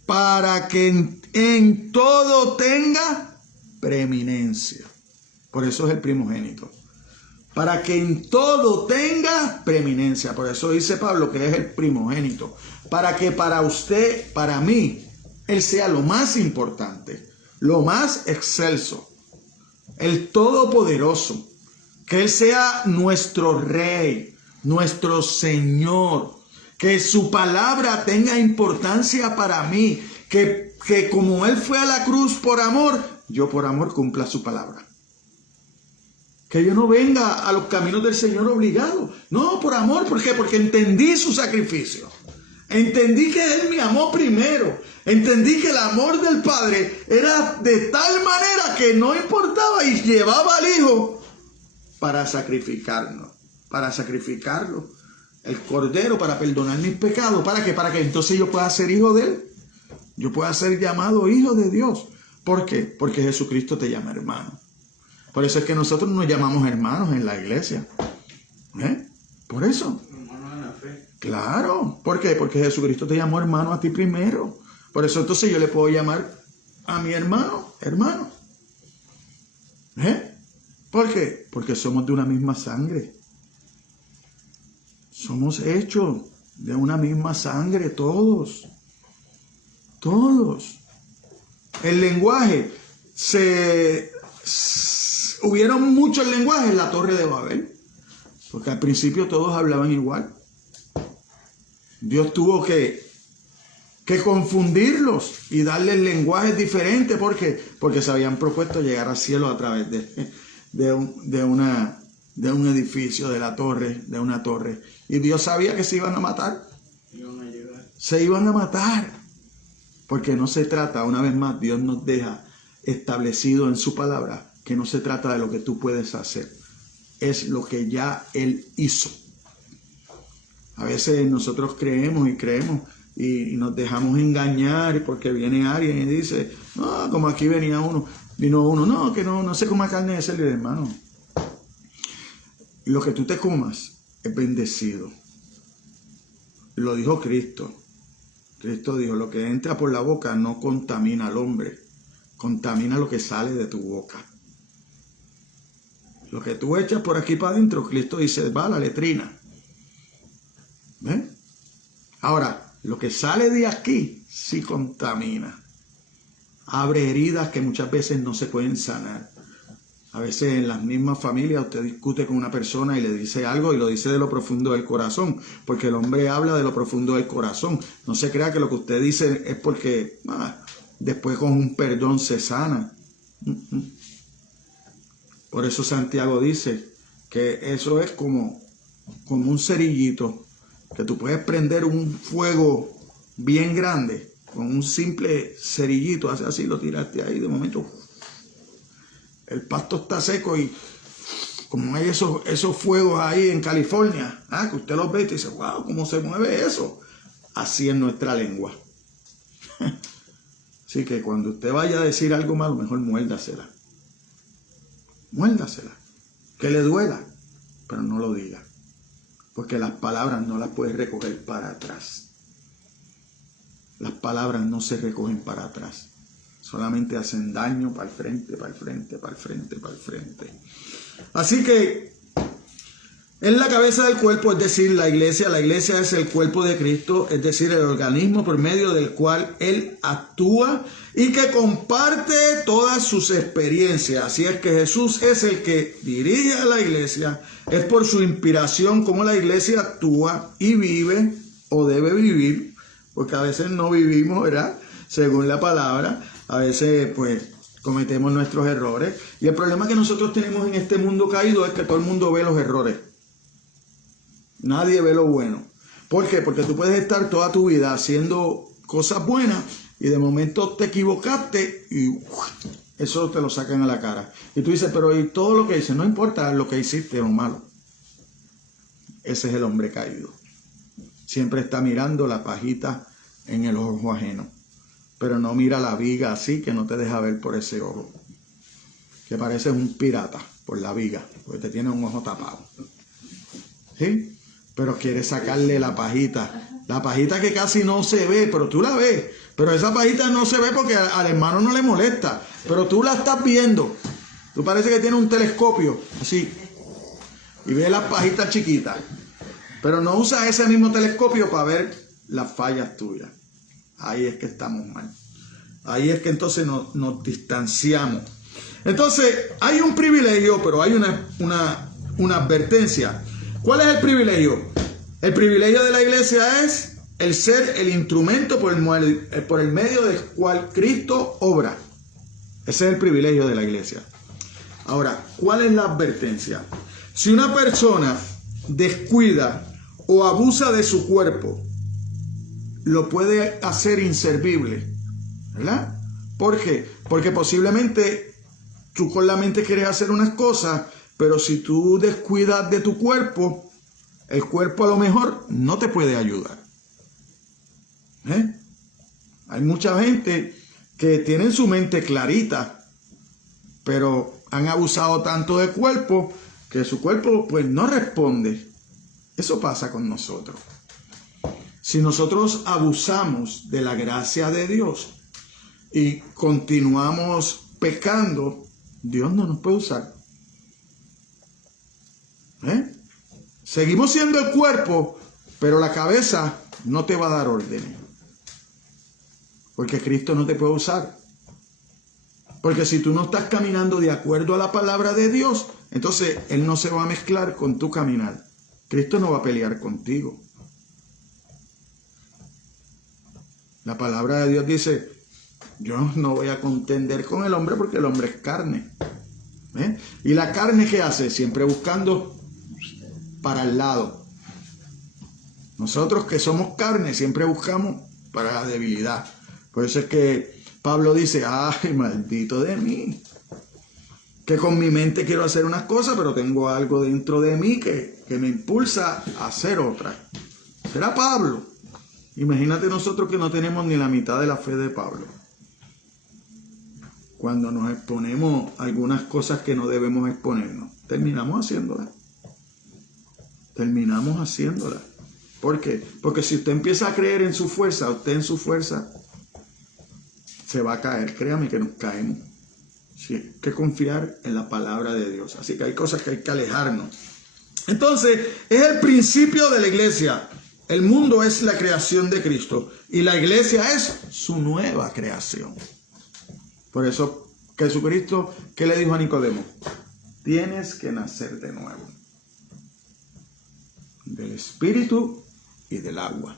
para que en todo tenga preeminencia. Por eso es el primogénito. Para que en todo tenga preeminencia. Por eso dice Pablo que es el primogénito. Para que para usted, para mí, Él sea lo más importante, lo más excelso, el todopoderoso. Que Él sea nuestro Rey, nuestro Señor. Que su palabra tenga importancia para mí. Que como Él fue a la cruz por amor, yo por amor cumpla su palabra. Que yo no venga a los caminos del Señor obligado. No, por amor. ¿Por qué? Porque entendí su sacrificio. Entendí que Él me amó primero. Entendí que el amor del Padre era de tal manera que no importaba y llevaba al Hijo para sacrificarlo. El Cordero para perdonar mis pecados. ¿Para qué? Para que entonces yo pueda ser hijo de Él. Yo pueda ser llamado hijo de Dios. ¿Por qué? Porque Jesucristo te llama hermano. Por eso es que nosotros nos llamamos hermanos en la iglesia. Por eso. Hermanos en la fe. Claro. ¿Por qué? Porque Jesucristo te llamó hermano a ti primero. Por eso entonces yo le puedo llamar a mi hermano. ¿Por qué? Porque somos de una misma sangre. Somos hechos de una misma sangre todos. Todos. El lenguaje. Hubieron muchos lenguajes en la Torre de Babel. Porque al principio todos hablaban igual. Dios tuvo que confundirlos y darles lenguajes diferentes. ¿Por qué? Porque se habían propuesto llegar al cielo a través de un edificio, de una torre. Y Dios sabía que se iban a matar. Se iban a matar. Porque no se trata, una vez más, Dios nos deja establecido en su palabra que no se trata de lo que tú puedes hacer. Es lo que ya Él hizo. A veces nosotros creemos y nos dejamos engañar porque viene alguien y dice, no, como aquí vino uno, no, que no se coma carne de cerdo, hermano. Lo que tú te comas es bendecido. Lo dijo Cristo. Cristo dijo, lo que entra por la boca no contamina al hombre, contamina lo que sale de tu boca. Lo que tú echas por aquí para adentro, Cristo dice, va a la letrina. ¿Ven? Ahora, lo que sale de aquí sí contamina. Abre heridas que muchas veces no se pueden sanar. A veces en las mismas familias usted discute con una persona y le dice algo y lo dice de lo profundo del corazón, porque el hombre habla de lo profundo del corazón. No se crea que lo que usted dice es porque después con un perdón se sana. Por eso Santiago dice que eso es como un cerillito, que tú puedes prender un fuego bien grande con un simple cerillito, hace así, lo tiraste ahí, de momento el pasto está seco y como hay esos fuegos ahí en California, que usted los ve y dice, wow, ¿cómo se mueve eso? Así es nuestra lengua. Así que cuando usted vaya a decir algo malo, mejor muérdasela. Muérdasela. Que le duela, pero no lo diga. Porque las palabras no las puedes recoger para atrás. Las palabras no se recogen para atrás. Solamente hacen daño para el frente, para el frente, para el frente, para el frente. Así que es la cabeza del cuerpo, es decir, la iglesia. La iglesia es el cuerpo de Cristo, es decir, el organismo por medio del cual Él actúa y que comparte todas sus experiencias. Así es que Jesús es el que dirige a la iglesia. Es por su inspiración como la iglesia actúa y vive o debe vivir, porque a veces no vivimos, ¿verdad? Según la palabra. A veces, pues, cometemos nuestros errores. Y el problema que nosotros tenemos en este mundo caído es que todo el mundo ve los errores. Nadie ve lo bueno. ¿Por qué? Porque tú puedes estar toda tu vida haciendo cosas buenas y de momento te equivocaste y eso te lo sacan a la cara. Y tú dices, pero ¿y todo lo que hice? No importa lo que hiciste o malo. Ese es el hombre caído. Siempre está mirando la pajita en el ojo ajeno. Pero no mira la viga así, que no te deja ver por ese ojo. Que pareces un pirata por la viga, porque te tiene un ojo tapado. ¿Sí? Pero quiere sacarle la pajita. La pajita que casi no se ve, pero tú la ves. Pero esa pajita no se ve porque al hermano no le molesta. Pero tú la estás viendo. Tú parece que tienes un telescopio, así. Y ves las pajitas chiquitas. Pero no usas ese mismo telescopio para ver las fallas tuyas. Ahí es que estamos mal. Ahí es que entonces nos distanciamos. Entonces, hay un privilegio, pero hay una advertencia. ¿Cuál es el privilegio? El privilegio de la iglesia es el ser el instrumento por el medio del cual Cristo obra. Ese es el privilegio de la iglesia. Ahora, ¿cuál es la advertencia? Si una persona descuida o abusa de su cuerpo, lo puede hacer inservible, ¿verdad? ¿Por qué? Porque posiblemente tú con la mente quieres hacer unas cosas, pero si tú descuidas de tu cuerpo, el cuerpo a lo mejor no te puede ayudar. Hay mucha gente que tiene su mente clarita, pero han abusado tanto del cuerpo que su cuerpo pues no responde. Eso pasa con nosotros. Si nosotros abusamos de la gracia de Dios y continuamos pecando, Dios no nos puede usar. Seguimos siendo el cuerpo, pero la cabeza no te va a dar órdenes. Porque Cristo no te puede usar. Porque si tú no estás caminando de acuerdo a la palabra de Dios, entonces Él no se va a mezclar con tu caminar. Cristo no va a pelear contigo. La palabra de Dios dice, yo no voy a contender con el hombre porque el hombre es carne. Y la carne, ¿qué hace? Siempre buscando para el lado. Nosotros que somos carne siempre buscamos para la debilidad. Por eso es que Pablo dice, ay, maldito de mí, que con mi mente quiero hacer unas cosas, pero tengo algo dentro de mí que me impulsa a hacer otras. Será Pablo. Imagínate nosotros que no tenemos ni la mitad de la fe de Pablo. Cuando nos exponemos a algunas cosas que no debemos exponernos, terminamos haciéndolas. ¿Por qué? Porque si usted empieza a creer en su fuerza, usted en su fuerza se va a caer. Créame que nos caemos. Sí, hay que confiar en la palabra de Dios. Así que hay cosas que hay que alejarnos. Entonces, es el principio de la iglesia. El mundo es la creación de Cristo y la iglesia es su nueva creación. Por eso Jesucristo, ¿qué le dijo a Nicodemo? Tienes que nacer de nuevo. Del espíritu y del agua.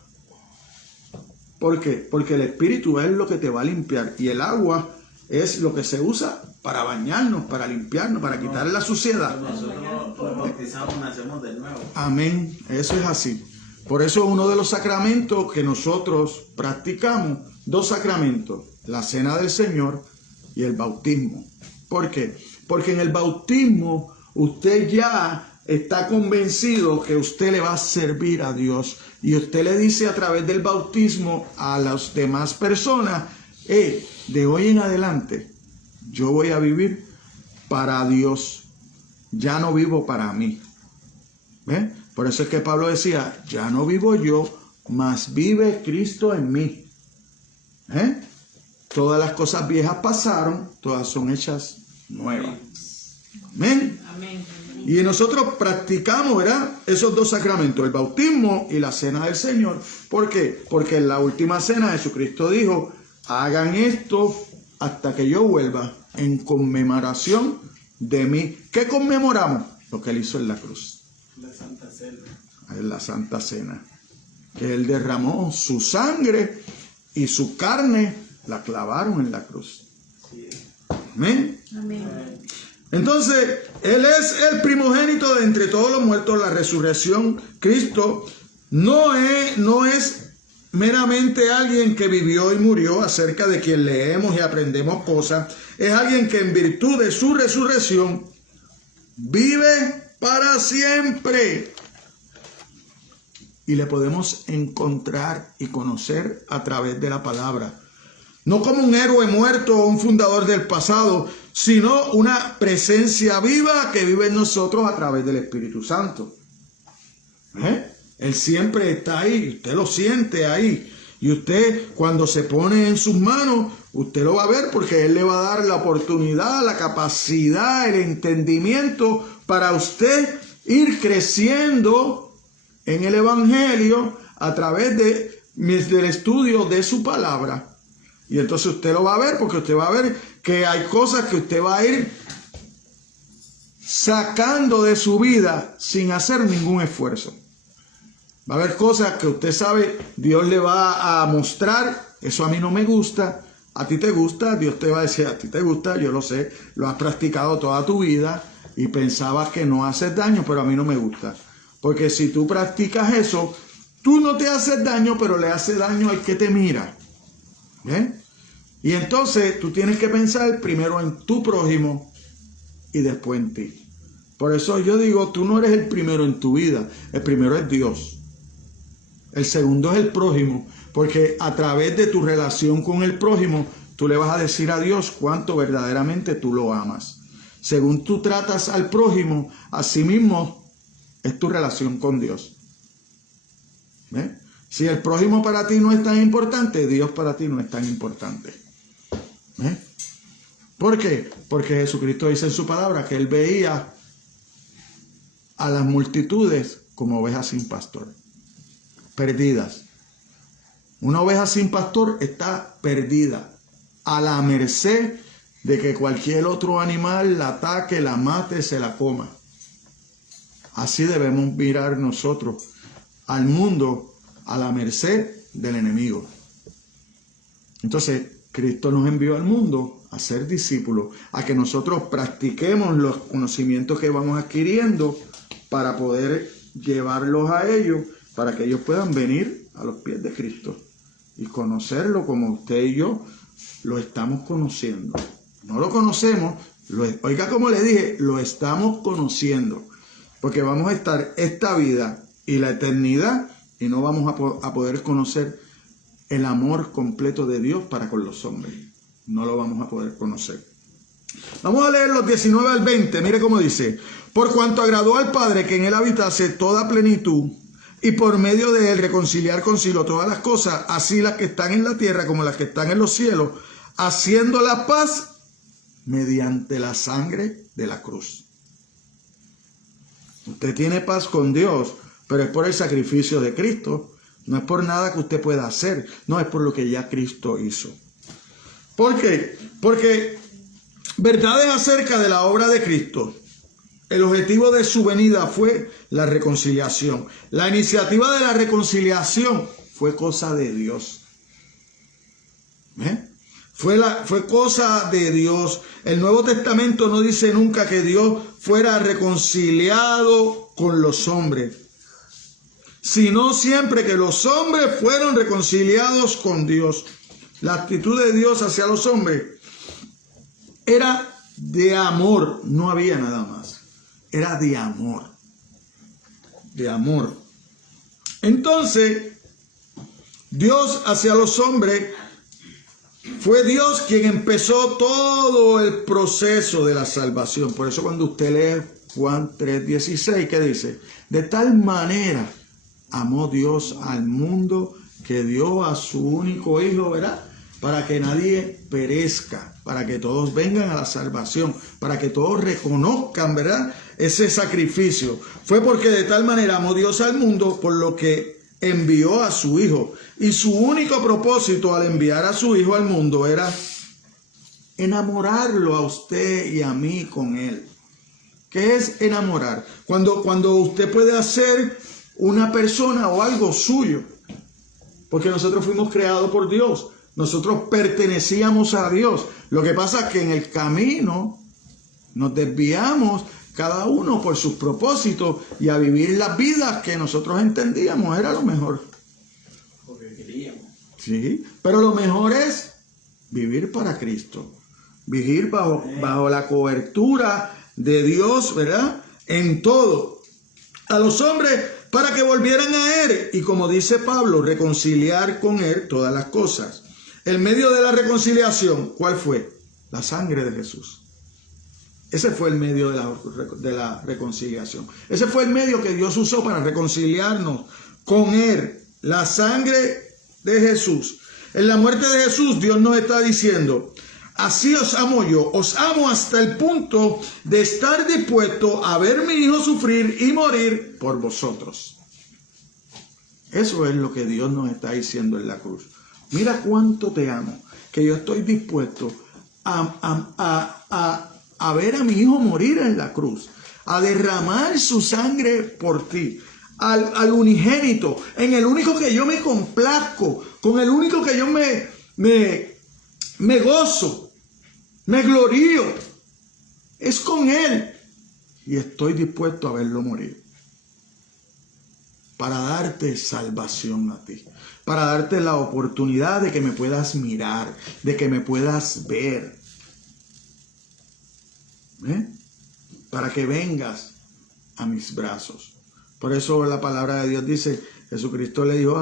¿Por qué? Porque el espíritu es lo que te va a limpiar y el agua es lo que se usa para bañarnos, para limpiarnos, para quitar la suciedad. Nosotros nos bautizamos, nacemos de nuevo. Amén. Eso es así. Por eso uno de los sacramentos que nosotros practicamos, 2 sacramentos, la cena del Señor y el bautismo. ¿Por qué? Porque en el bautismo usted ya está convencido que usted le va a servir a Dios y usted le dice a través del bautismo a las demás personas, de hoy en adelante yo voy a vivir para Dios, ya no vivo para mí. ¿Ve? Por eso es que Pablo decía, ya no vivo yo, mas vive Cristo en mí. Todas las cosas viejas pasaron, todas son hechas nuevas. Amén. Amén. Y nosotros practicamos, ¿verdad?, esos 2 sacramentos, el bautismo y la cena del Señor. ¿Por qué? Porque en la última cena Jesucristo dijo, hagan esto hasta que yo vuelva en conmemoración de mí. ¿Qué conmemoramos? Lo que Él hizo en la cruz. La Santa Cena. En la Santa Cena. Que Él derramó su sangre y su carne la clavaron en la cruz. Sí. Amén. Amén. Entonces, Él es el primogénito de entre todos los muertos, la resurrección. Cristo no es meramente alguien que vivió y murió, acerca de quien leemos y aprendemos cosas. Es alguien que en virtud de su resurrección vive para siempre. Y le podemos encontrar y conocer a través de la palabra. No como un héroe muerto o un fundador del pasado, sino una presencia viva que vive en nosotros a través del Espíritu Santo. Él siempre está ahí, usted lo siente ahí. Y usted, cuando se pone en sus manos, usted lo va a ver porque Él le va a dar la oportunidad, la capacidad, el entendimiento para usted ir creciendo en el Evangelio a través del estudio de su palabra. Y entonces usted lo va a ver porque usted va a ver que hay cosas que usted va a ir sacando de su vida sin hacer ningún esfuerzo. Va a haber cosas que usted sabe, Dios le va a mostrar, eso a mí no me gusta, a ti te gusta, Dios te va a decir, a ti te gusta, yo lo sé, lo has practicado toda tu vida y pensabas que no haces daño, pero a mí no me gusta. Porque si tú practicas eso, tú no te haces daño, pero le hace daño al que te mira. Y entonces tú tienes que pensar primero en tu prójimo y después en ti. Por eso yo digo, tú no eres el primero en tu vida, el primero es Dios. El segundo es el prójimo, porque a través de tu relación con el prójimo, tú le vas a decir a Dios cuánto verdaderamente tú lo amas. Según tú tratas al prójimo, así mismo es tu relación con Dios. ¿Ves? Si el prójimo para ti no es tan importante, Dios para ti no es tan importante. ¿Ves? ¿Por qué? Porque Jesucristo dice en su palabra que Él veía a las multitudes como ovejas sin pastor, perdidas. Una oveja sin pastor está perdida, a la merced de que cualquier otro animal la ataque, la mate, se la coma. Así debemos mirar nosotros al mundo, a la merced del enemigo. Entonces, Cristo nos envió al mundo a ser discípulos, a que nosotros practiquemos los conocimientos que vamos adquiriendo para poder llevarlos a ellos, para que ellos puedan venir a los pies de Cristo y conocerlo como usted y yo lo estamos conociendo. No lo conocemos, oiga como le dije, lo estamos conociendo, porque vamos a estar esta vida y la eternidad y no vamos a poder conocer el amor completo de Dios para con los hombres. No lo vamos a poder conocer. Vamos a leer los 19 al 20. Mire cómo dice: por cuanto agradó al Padre que en él habitase toda plenitud, y por medio de él reconciliar consigo todas las cosas, así las que están en la tierra como las que están en los cielos, haciendo la paz mediante la sangre de la cruz. Usted tiene paz con Dios, pero es por el sacrificio de Cristo. No es por nada que usted pueda hacer, no es por lo que ya Cristo hizo. ¿Por qué? Porque verdades acerca de la obra de Cristo. El objetivo de su venida fue la reconciliación. La iniciativa de la reconciliación fue cosa de Dios. Fue cosa de Dios. El Nuevo Testamento no dice nunca que Dios fuera reconciliado con los hombres, sino siempre que los hombres fueron reconciliados con Dios. La actitud de Dios hacia los hombres era de amor, no había nada más. Era de amor. De amor. Entonces, Dios hacia los hombres fue Dios quien empezó todo el proceso de la salvación. Por eso cuando usted lee Juan 3:16, ¿qué dice? De tal manera amó Dios al mundo que dio a su único Hijo, ¿verdad? Para que nadie perezca, para que todos vengan a la salvación, para que todos reconozcan, ¿verdad?, ese sacrificio. Fue porque de tal manera amó Dios al mundo, por lo que envió a su Hijo. Y su único propósito al enviar a su Hijo al mundo era enamorarlo a usted y a mí con Él. ¿Qué es enamorar? Cuando usted puede hacer una persona o algo suyo, porque nosotros fuimos creados por Dios. Nosotros pertenecíamos a Dios. Lo que pasa es que en el camino nos desviamos cada uno por sus propósitos y a vivir las vidas que nosotros entendíamos era lo mejor. Porque queríamos. Sí, pero lo mejor es vivir para Cristo. Vivir bajo la cobertura de Dios, ¿verdad? En todo. A los hombres para que volvieran a Él. Y como dice Pablo, reconciliar con Él todas las cosas. El medio de la reconciliación, ¿cuál fue? La sangre de Jesús. Ese fue el medio de la reconciliación. Ese fue el medio que Dios usó para reconciliarnos con Él. La sangre de Jesús. En la muerte de Jesús, Dios nos está diciendo: así os amo yo, os amo hasta el punto de estar dispuesto a ver mi Hijo sufrir y morir por vosotros. Eso es lo que Dios nos está diciendo en la cruz. Mira cuánto te amo, que yo estoy dispuesto a ver a mi Hijo morir en la cruz, a derramar su sangre por ti, al unigénito, en el único que yo me complazco, con el único que yo me gozo, me glorío, es con Él, y estoy dispuesto a verlo morir. para darte salvación a ti, para darte la oportunidad de que me puedas mirar, de que me puedas ver. Para que vengas a mis brazos. Por eso la palabra de Dios dice, Jesucristo le dijo,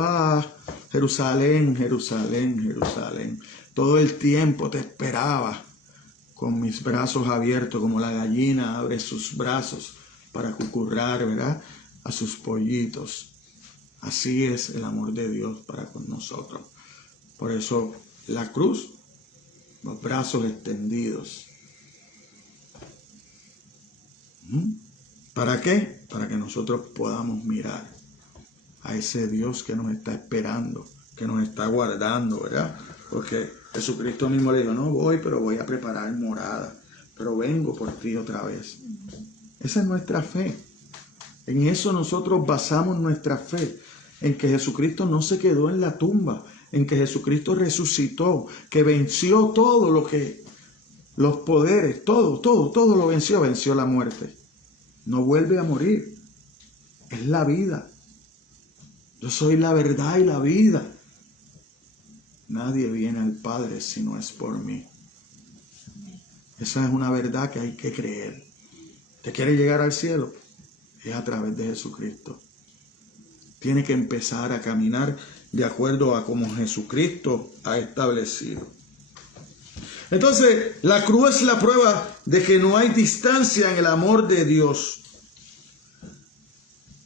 Jerusalén, Jerusalén, Jerusalén, todo el tiempo te esperaba con mis brazos abiertos, como la gallina abre sus brazos para cucurrar, ¿verdad?, a sus pollitos. Así es el amor de Dios para con nosotros. Por eso la cruz, los brazos extendidos. ¿Para qué? Para que nosotros podamos mirar a ese Dios que nos está esperando, que nos está guardando, ¿verdad? Porque Jesucristo mismo le dijo, no voy, pero voy a preparar morada, pero vengo por ti otra vez. Esa es nuestra fe. En eso nosotros basamos nuestra fe, en que Jesucristo no se quedó en la tumba, en que Jesucristo resucitó, que venció todo lo que, los poderes, todo lo venció, venció la muerte. No vuelve a morir. Es la vida. Yo soy la verdad y la vida. Nadie viene al Padre si no es por mí. Esa es una verdad que hay que creer. ¿Te quiere llegar al cielo? Es a través de Jesucristo. Tiene que empezar a caminar de acuerdo a como Jesucristo ha establecido. Entonces, la cruz es la prueba de que no hay distancia en el amor de Dios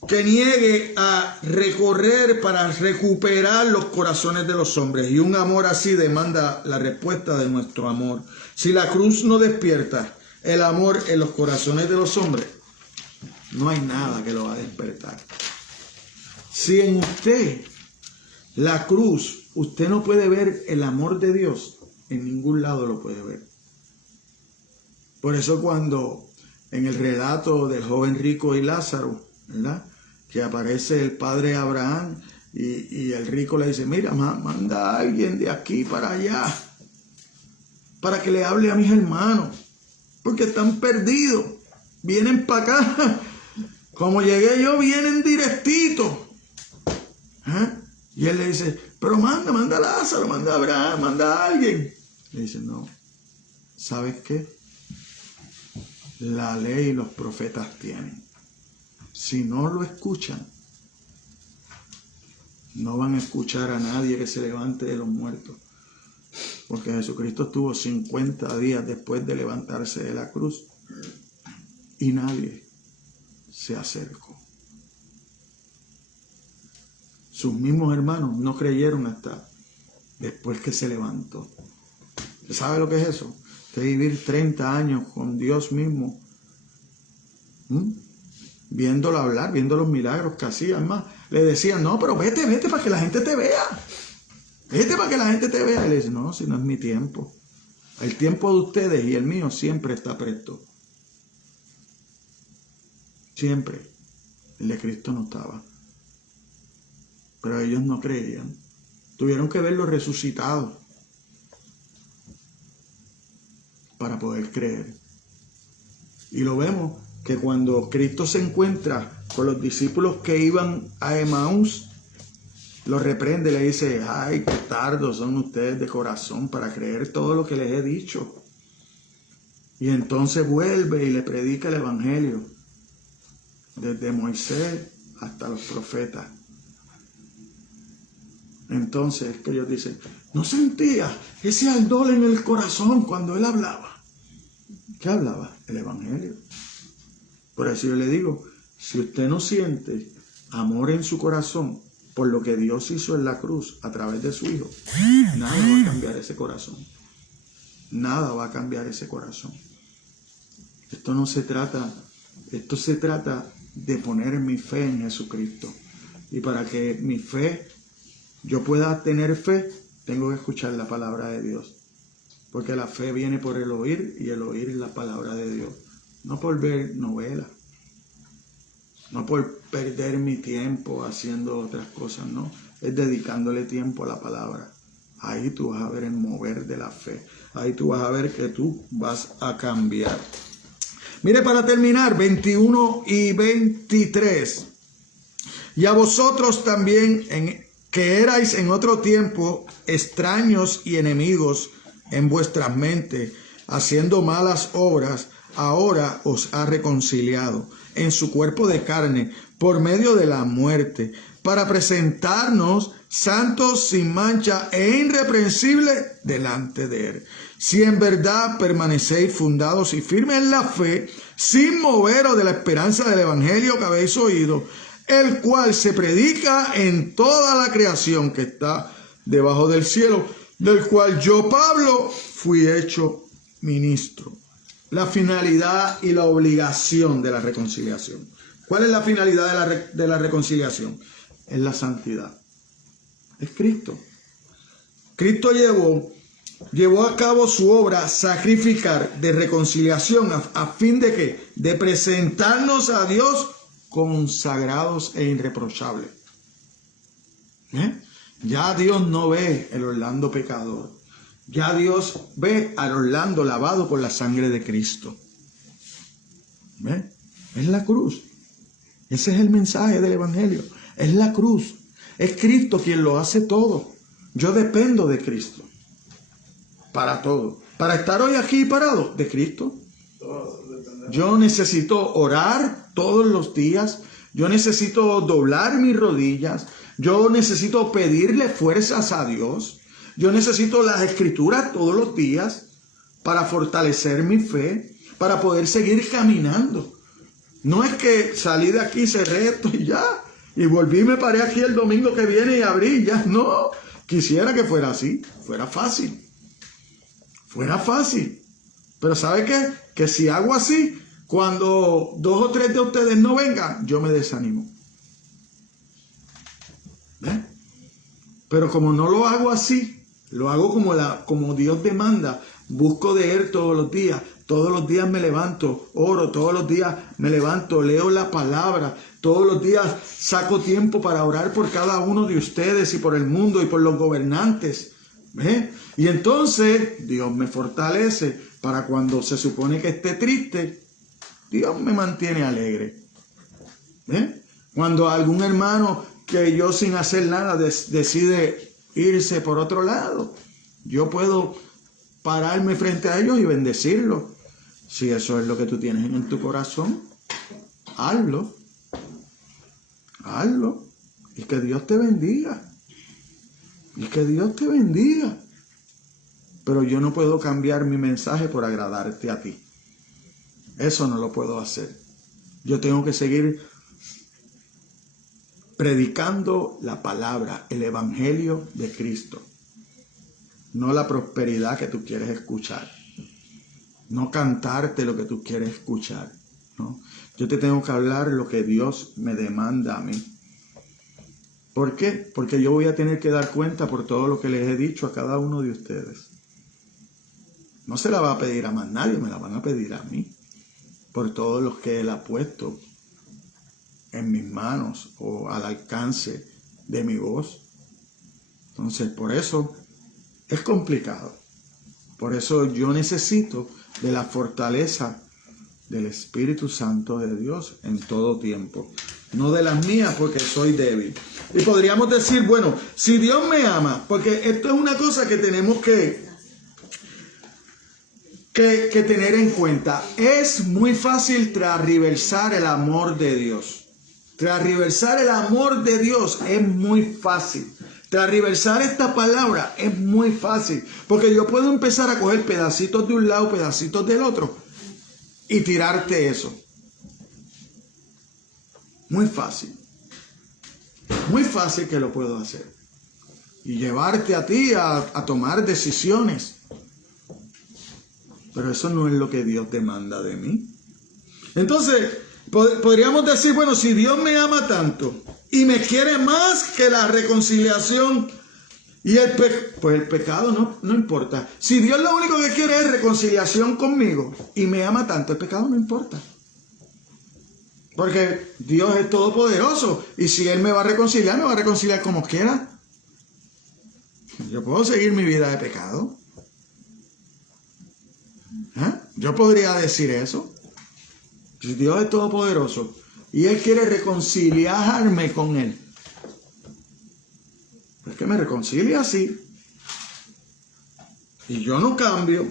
que niegue a recorrer para recuperar los corazones de los hombres. Y un amor así demanda la respuesta de nuestro amor. Si la cruz no despierta el amor en los corazones de los hombres, no hay nada que lo va a despertar. Si en usted, la cruz, usted no puede ver el amor de Dios, en ningún lado lo puede ver. Por eso cuando en el relato del joven rico y Lázaro, ¿verdad?, que aparece el padre Abraham y el rico le dice, mira, manda a alguien de aquí para allá para que le hable a mis hermanos, porque están perdidos, vienen para acá, como llegué yo, vienen directito. Y él le dice, pero manda a Lázaro, manda a Abraham, manda a alguien. Le dice, no, ¿sabes qué? La ley y los profetas tienen. Si no lo escuchan, no van a escuchar a nadie que se levante de los muertos. Porque Jesucristo estuvo 50 días después de levantarse de la cruz y nadie se acercó. Sus mismos hermanos no creyeron hasta después que se levantó. ¿Sabe lo que es eso? De vivir 30 años con Dios mismo. Viéndolo hablar, viendo los milagros que hacía. Más, le decían, no, pero vete para que la gente te vea. Vete para que la gente te vea. Y le dice, no, si no es mi tiempo. El tiempo de ustedes y el mío siempre está presto. Siempre. El de Cristo no estaba. Pero ellos no creían. Tuvieron que verlo resucitado para poder creer. Y lo vemos que cuando Cristo se encuentra con los discípulos que iban a Emaús, los reprende, le dice, ay, qué tardos son ustedes de corazón para creer todo lo que les he dicho. Y entonces vuelve y le predica el evangelio, desde Moisés hasta los profetas. Entonces es que ellos dicen, no sentía ese ardor en el corazón cuando él hablaba. ¿Qué hablaba? El evangelio. Por eso yo le digo, si usted no siente amor en su corazón por lo que Dios hizo en la cruz a través de su Hijo, nada va a cambiar ese corazón. Nada va a cambiar ese corazón. Esto se trata de poner mi fe en Jesucristo. Y para que mi fe, yo pueda tener fe, tengo que escuchar la palabra de Dios. Porque la fe viene por el oír y el oír es la palabra de Dios. No por ver novelas, no por perder mi tiempo haciendo otras cosas, no. Es dedicándole tiempo a la palabra. Ahí tú vas a ver el mover de la fe. Ahí tú vas a ver que tú vas a cambiar. Mire, para terminar, 21 y 23. Y a vosotros también, que erais en otro tiempo extraños y enemigos en vuestras mentes, haciendo malas obras, ahora os ha reconciliado en su cuerpo de carne por medio de la muerte, para presentarnos santos, sin mancha e irreprensibles delante de él. Si en verdad permanecéis fundados y firmes en la fe, sin moveros de la esperanza del evangelio que habéis oído, el cual se predica en toda la creación que está debajo del cielo, del cual yo, Pablo, fui hecho ministro. La finalidad y la obligación de la reconciliación. ¿Cuál es la finalidad de la reconciliación? Es la santidad. Es Cristo. Cristo llevó a cabo su obra sacrificar de reconciliación a fin de ¿qué? De presentarnos a Dios consagrados e irreprochables. Ya Dios no ve el Orlando pecador. Ya Dios ve al Orlando lavado por la sangre de Cristo. Es la cruz. Ese es el mensaje del evangelio. Es la cruz. Es Cristo quien lo hace todo. Yo dependo de Cristo. Para todo. Para estar hoy aquí parado, de Cristo. Yo necesito orar todos los días. Yo necesito doblar mis rodillas. Yo necesito pedirle fuerzas a Dios. Yo necesito las escrituras todos los días para fortalecer mi fe, para poder seguir caminando. No es que salí de aquí, cerré esto y ya, y volví y me paré aquí el domingo que viene y abrí, ya no. Quisiera que fuera así, fuera fácil. Fuera fácil. Pero ¿sabe qué? Que si hago así, cuando 2 o 3 de ustedes no vengan, yo me desanimo. ¿Ves? Pero como no lo hago así, lo hago como Dios demanda. Busco de Él todos los días. Todos los días me levanto, oro. Todos los días me levanto, leo la palabra. Todos los días saco tiempo para orar por cada uno de ustedes y por el mundo y por los gobernantes. Y entonces Dios me fortalece para cuando se supone que esté triste, Dios me mantiene alegre. Cuando algún hermano que yo sin hacer nada decide irse por otro lado, yo puedo pararme frente a ellos y bendecirlos. Si eso es lo que tú tienes en tu corazón, hazlo. Hazlo. Y que Dios te bendiga. Y que Dios te bendiga. Pero yo no puedo cambiar mi mensaje por agradarte a ti. Eso no lo puedo hacer. Yo tengo que seguir predicando la palabra, el evangelio de Cristo. No la prosperidad que tú quieres escuchar. No cantarte lo que tú quieres escuchar. ¿No? Yo te tengo que hablar lo que Dios me demanda a mí. ¿Por qué? Porque yo voy a tener que dar cuenta por todo lo que les he dicho a cada uno de ustedes. No se la va a pedir a más nadie, me la van a pedir a mí. Por todos los que Él ha puesto en mis manos o al alcance de mi voz. Entonces, por eso es complicado. Por eso yo necesito de la fortaleza del Espíritu Santo de Dios en todo tiempo. No de las mías, porque soy débil. Y podríamos decir, bueno, si Dios me ama, porque esto es una cosa que tenemos que tener en cuenta. Es muy fácil transversar el amor de Dios. Transversar el amor de Dios es muy fácil. Transversar esta palabra es muy fácil. Porque yo puedo empezar a coger pedacitos de un lado, pedacitos del otro y tirarte eso. Muy fácil. Muy fácil que lo puedo hacer. Y llevarte a ti a tomar decisiones. Pero eso no es lo que Dios demanda de mí. Entonces, podríamos decir, bueno, si Dios me ama tanto y me quiere más que la reconciliación y pues el pecado no importa. Si Dios lo único que quiere es reconciliación conmigo y me ama tanto, el pecado no importa. Porque Dios es todopoderoso y si Él me va a reconciliar como quiera. Yo puedo seguir mi vida de pecado. Yo podría decir eso. Si Dios es todopoderoso y Él quiere reconciliarme con Él. Es que me reconcilia así. Y yo no cambio.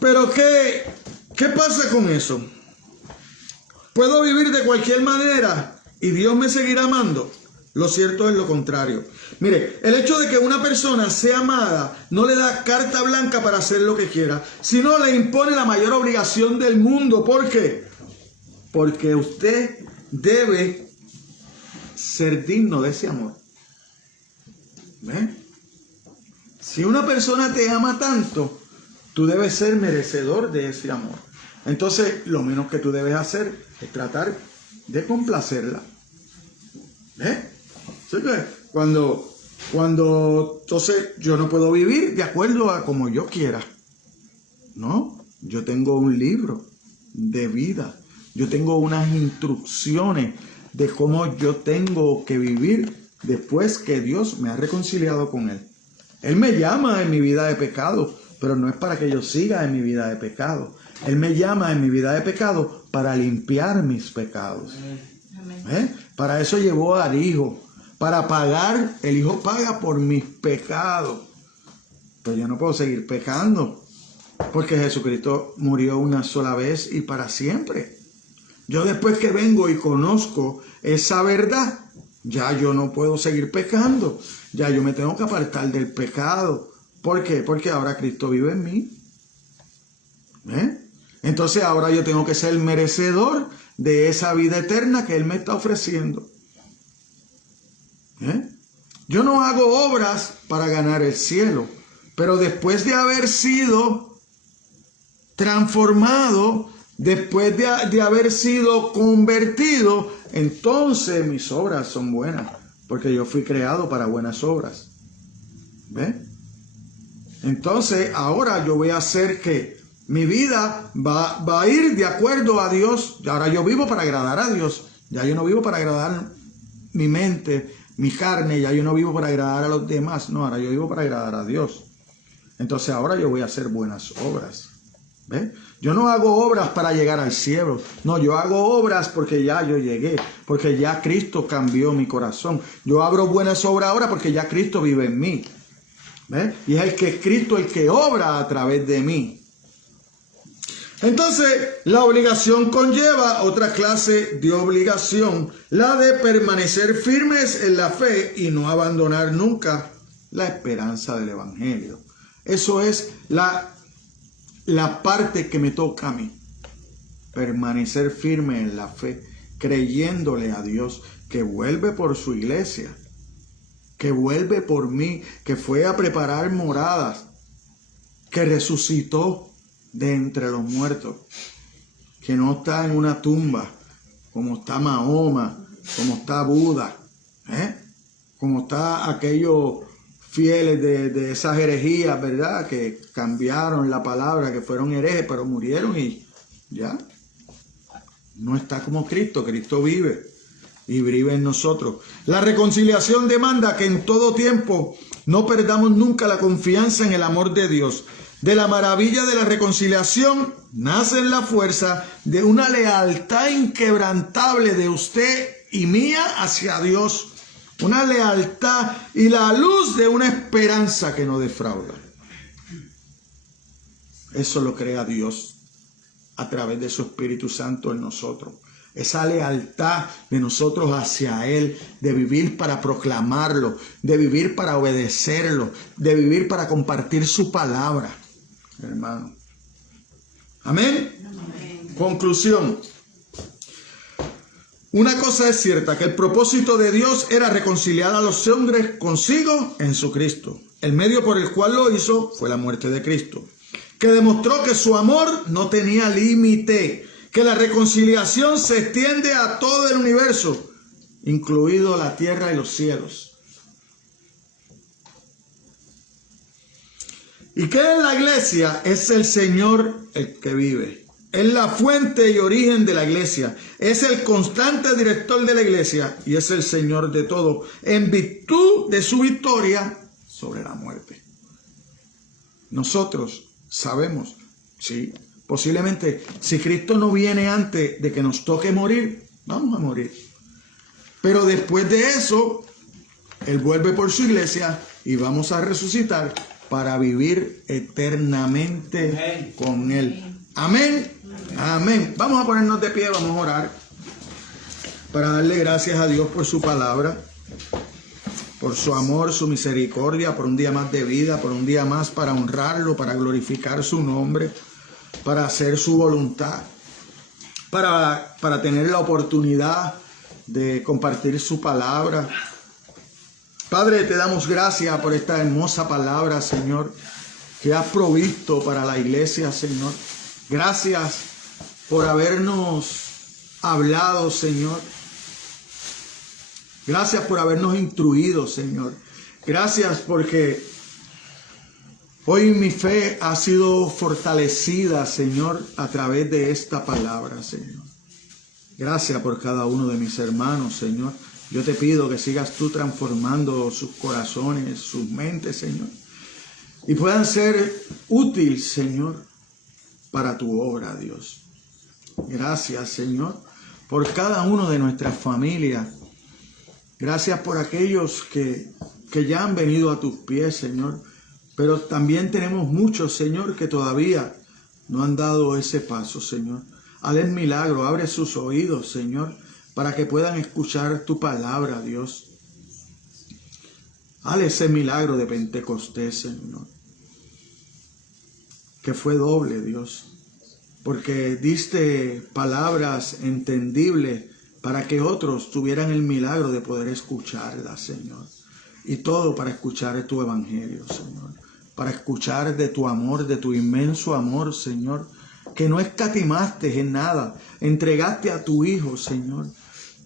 Pero ¿qué pasa con eso? ¿Puedo vivir de cualquier manera y Dios me seguirá amando? Lo cierto es lo contrario. Mire, el hecho de que una persona sea amada no le da carta blanca para hacer lo que quiera, sino le impone la mayor obligación del mundo. ¿Por qué? Porque usted debe ser digno de ese amor. ¿Ve? Si una persona te ama tanto, tú debes ser merecedor de ese amor. Entonces, lo menos que tú debes hacer es tratar de complacerla. ¿Eh? Así que cuando entonces yo no puedo vivir de acuerdo a como yo quiera. No, yo tengo un libro de vida. Yo tengo unas instrucciones de cómo yo tengo que vivir después que Dios me ha reconciliado con Él. Él me llama en mi vida de pecado, pero no es para que yo siga en mi vida de pecado. Él me llama en mi vida de pecado para limpiar mis pecados. Para eso llevó al Hijo, para pagar. El Hijo paga por mis pecados. Pero yo no puedo seguir pecando, porque Jesucristo murió una sola vez y para siempre. Yo después que vengo y conozco esa verdad, ya yo no puedo seguir pecando. Ya yo me tengo que apartar del pecado. ¿Por qué? Porque ahora Cristo vive en mí. Entonces ahora yo tengo que ser merecedor de esa vida eterna que Él me está ofreciendo. Yo no hago obras para ganar el cielo, pero después de haber sido transformado, después de haber sido convertido, entonces mis obras son buenas, porque yo fui creado para buenas obras. ¿Ve? Entonces ahora yo voy a hacer que mi vida va a ir de acuerdo a Dios. Y ahora yo vivo para agradar a Dios. Ya yo no vivo para agradar mi mente, mi carne. Ya yo no vivo para agradar a los demás. No, ahora yo vivo para agradar a Dios. Entonces ahora yo voy a hacer buenas obras. ¿Ve? Yo no hago obras para llegar al cielo. No, yo hago obras porque ya yo llegué. Porque ya Cristo cambió mi corazón. Yo hago buenas obras ahora porque ya Cristo vive en mí. ¿Ve? Y es Cristo el que obra a través de mí. Entonces, la obligación conlleva otra clase de obligación, la de permanecer firmes en la fe y no abandonar nunca la esperanza del Evangelio. Eso es la parte que me toca a mí. Permanecer firme en la fe, creyéndole a Dios que vuelve por su iglesia, que vuelve por mí, que fue a preparar moradas, que resucitó de entre los muertos, que no está en una tumba como está Mahoma, como está Buda, como está aquellos fieles de esas herejías, ¿verdad? Que cambiaron la palabra, que fueron herejes, pero murieron y ya. No está como Cristo. Cristo vive y vive en nosotros. La reconciliación demanda que en todo tiempo no perdamos nunca la confianza en el amor de Dios. De la maravilla de la reconciliación nace la fuerza de una lealtad inquebrantable de usted y mía hacia Dios. Una lealtad y la luz de una esperanza que no defrauda. Eso lo crea Dios a través de su Espíritu Santo en nosotros. Esa lealtad de nosotros hacia Él, de vivir para proclamarlo, de vivir para obedecerlo, de vivir para compartir su palabra. Hermano. Amén. Amén. Conclusión. Una cosa es cierta, que el propósito de Dios era reconciliar a los hombres consigo en su Cristo. El medio por el cual lo hizo fue la muerte de Cristo, que demostró que su amor no tenía límite, que la reconciliación se extiende a todo el universo, incluido la tierra y los cielos. ¿Y qué es la iglesia? Es el Señor el que vive. Es la fuente y origen de la iglesia. Es el constante director de la iglesia y es el Señor de todo, en virtud de su victoria sobre la muerte. Nosotros sabemos, sí, Posiblemente, si Cristo no viene antes de que nos toque morir, vamos a morir. Pero después de eso, Él vuelve por su iglesia y vamos a resucitar para vivir eternamente con Él. Amén. Amén. Vamos a ponernos de pie, vamos a orar para darle gracias a Dios por su palabra, por su amor, su misericordia, por un día más de vida, por un día más para honrarlo, para glorificar su nombre, para hacer su voluntad, para tener la oportunidad de compartir su palabra. Padre, te damos gracias por esta hermosa palabra, Señor, que has provisto para la iglesia, Señor. Gracias por habernos hablado, Señor. Gracias por habernos instruido, Señor. Gracias porque hoy mi fe ha sido fortalecida, Señor, a través de esta palabra, Señor. Gracias por cada uno de mis hermanos, Señor. Yo te pido que sigas tú transformando sus corazones, sus mentes, Señor. Y puedan ser útiles, Señor, para tu obra, Dios. Gracias, Señor, por cada uno de nuestras familias. Gracias por aquellos que ya han venido a tus pies, Señor. Pero también tenemos muchos, Señor, que todavía no han dado ese paso, Señor. Hazles milagro, abre sus oídos, Señor, para que puedan escuchar tu palabra, Dios. Haz ese milagro de Pentecostés, Señor, que fue doble, Dios, porque diste palabras entendibles para que otros tuvieran el milagro de poder escucharlas, Señor. Y todo para escuchar tu evangelio, Señor, para escuchar de tu amor, de tu inmenso amor, Señor, que no escatimaste en nada, entregaste a tu Hijo, Señor,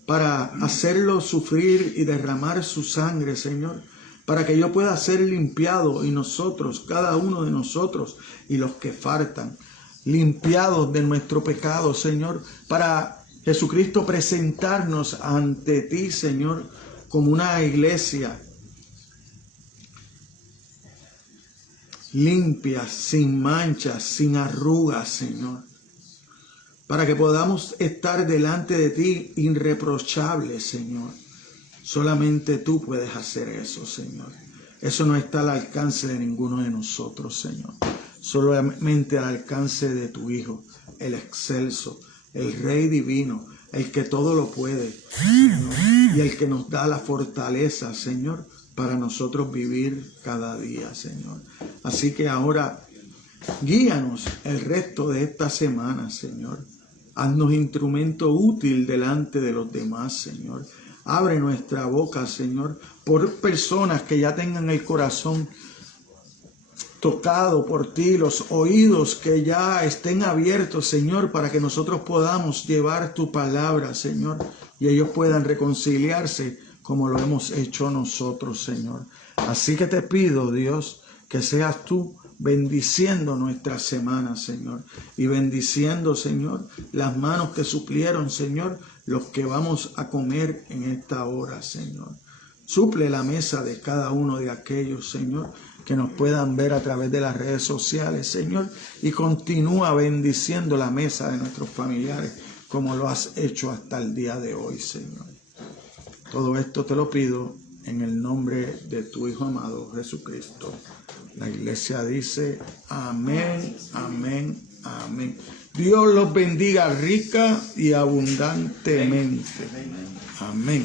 para hacerlo sufrir y derramar su sangre, Señor, para que yo pueda ser limpiado y nosotros, cada uno de nosotros y los que faltan, limpiados de nuestro pecado, Señor, para Jesucristo presentarnos ante ti, Señor, como una iglesia limpia, sin manchas, sin arrugas, Señor, para que podamos estar delante de ti irreprochables, Señor. Solamente tú puedes hacer eso, Señor. Eso no está al alcance de ninguno de nosotros, Señor. Solamente al alcance de tu Hijo, el excelso, el Rey divino, el que todo lo puede, Señor, y el que nos da la fortaleza, Señor, para nosotros vivir cada día, Señor. Así que ahora guíanos el resto de esta semana, Señor. Haznos instrumento útil delante de los demás, Señor. Abre nuestra boca, Señor, por personas que ya tengan el corazón tocado por ti, los oídos que ya estén abiertos, Señor, para que nosotros podamos llevar tu palabra, Señor, y ellos puedan reconciliarse como lo hemos hecho nosotros, Señor. Así que te pido, Dios, que seas tú bendiciendo nuestra semana, Señor, y bendiciendo, Señor, las manos que suplieron, Señor, los que vamos a comer en esta hora, Señor. Suple la mesa de cada uno de aquellos, Señor, que nos puedan ver a través de las redes sociales, Señor, y continúa bendiciendo la mesa de nuestros familiares como lo has hecho hasta el día de hoy, Señor. Todo esto te lo pido en el nombre de tu Hijo amado Jesucristo. La iglesia dice amén, amén, amén. Dios los bendiga rica y abundantemente. Amén.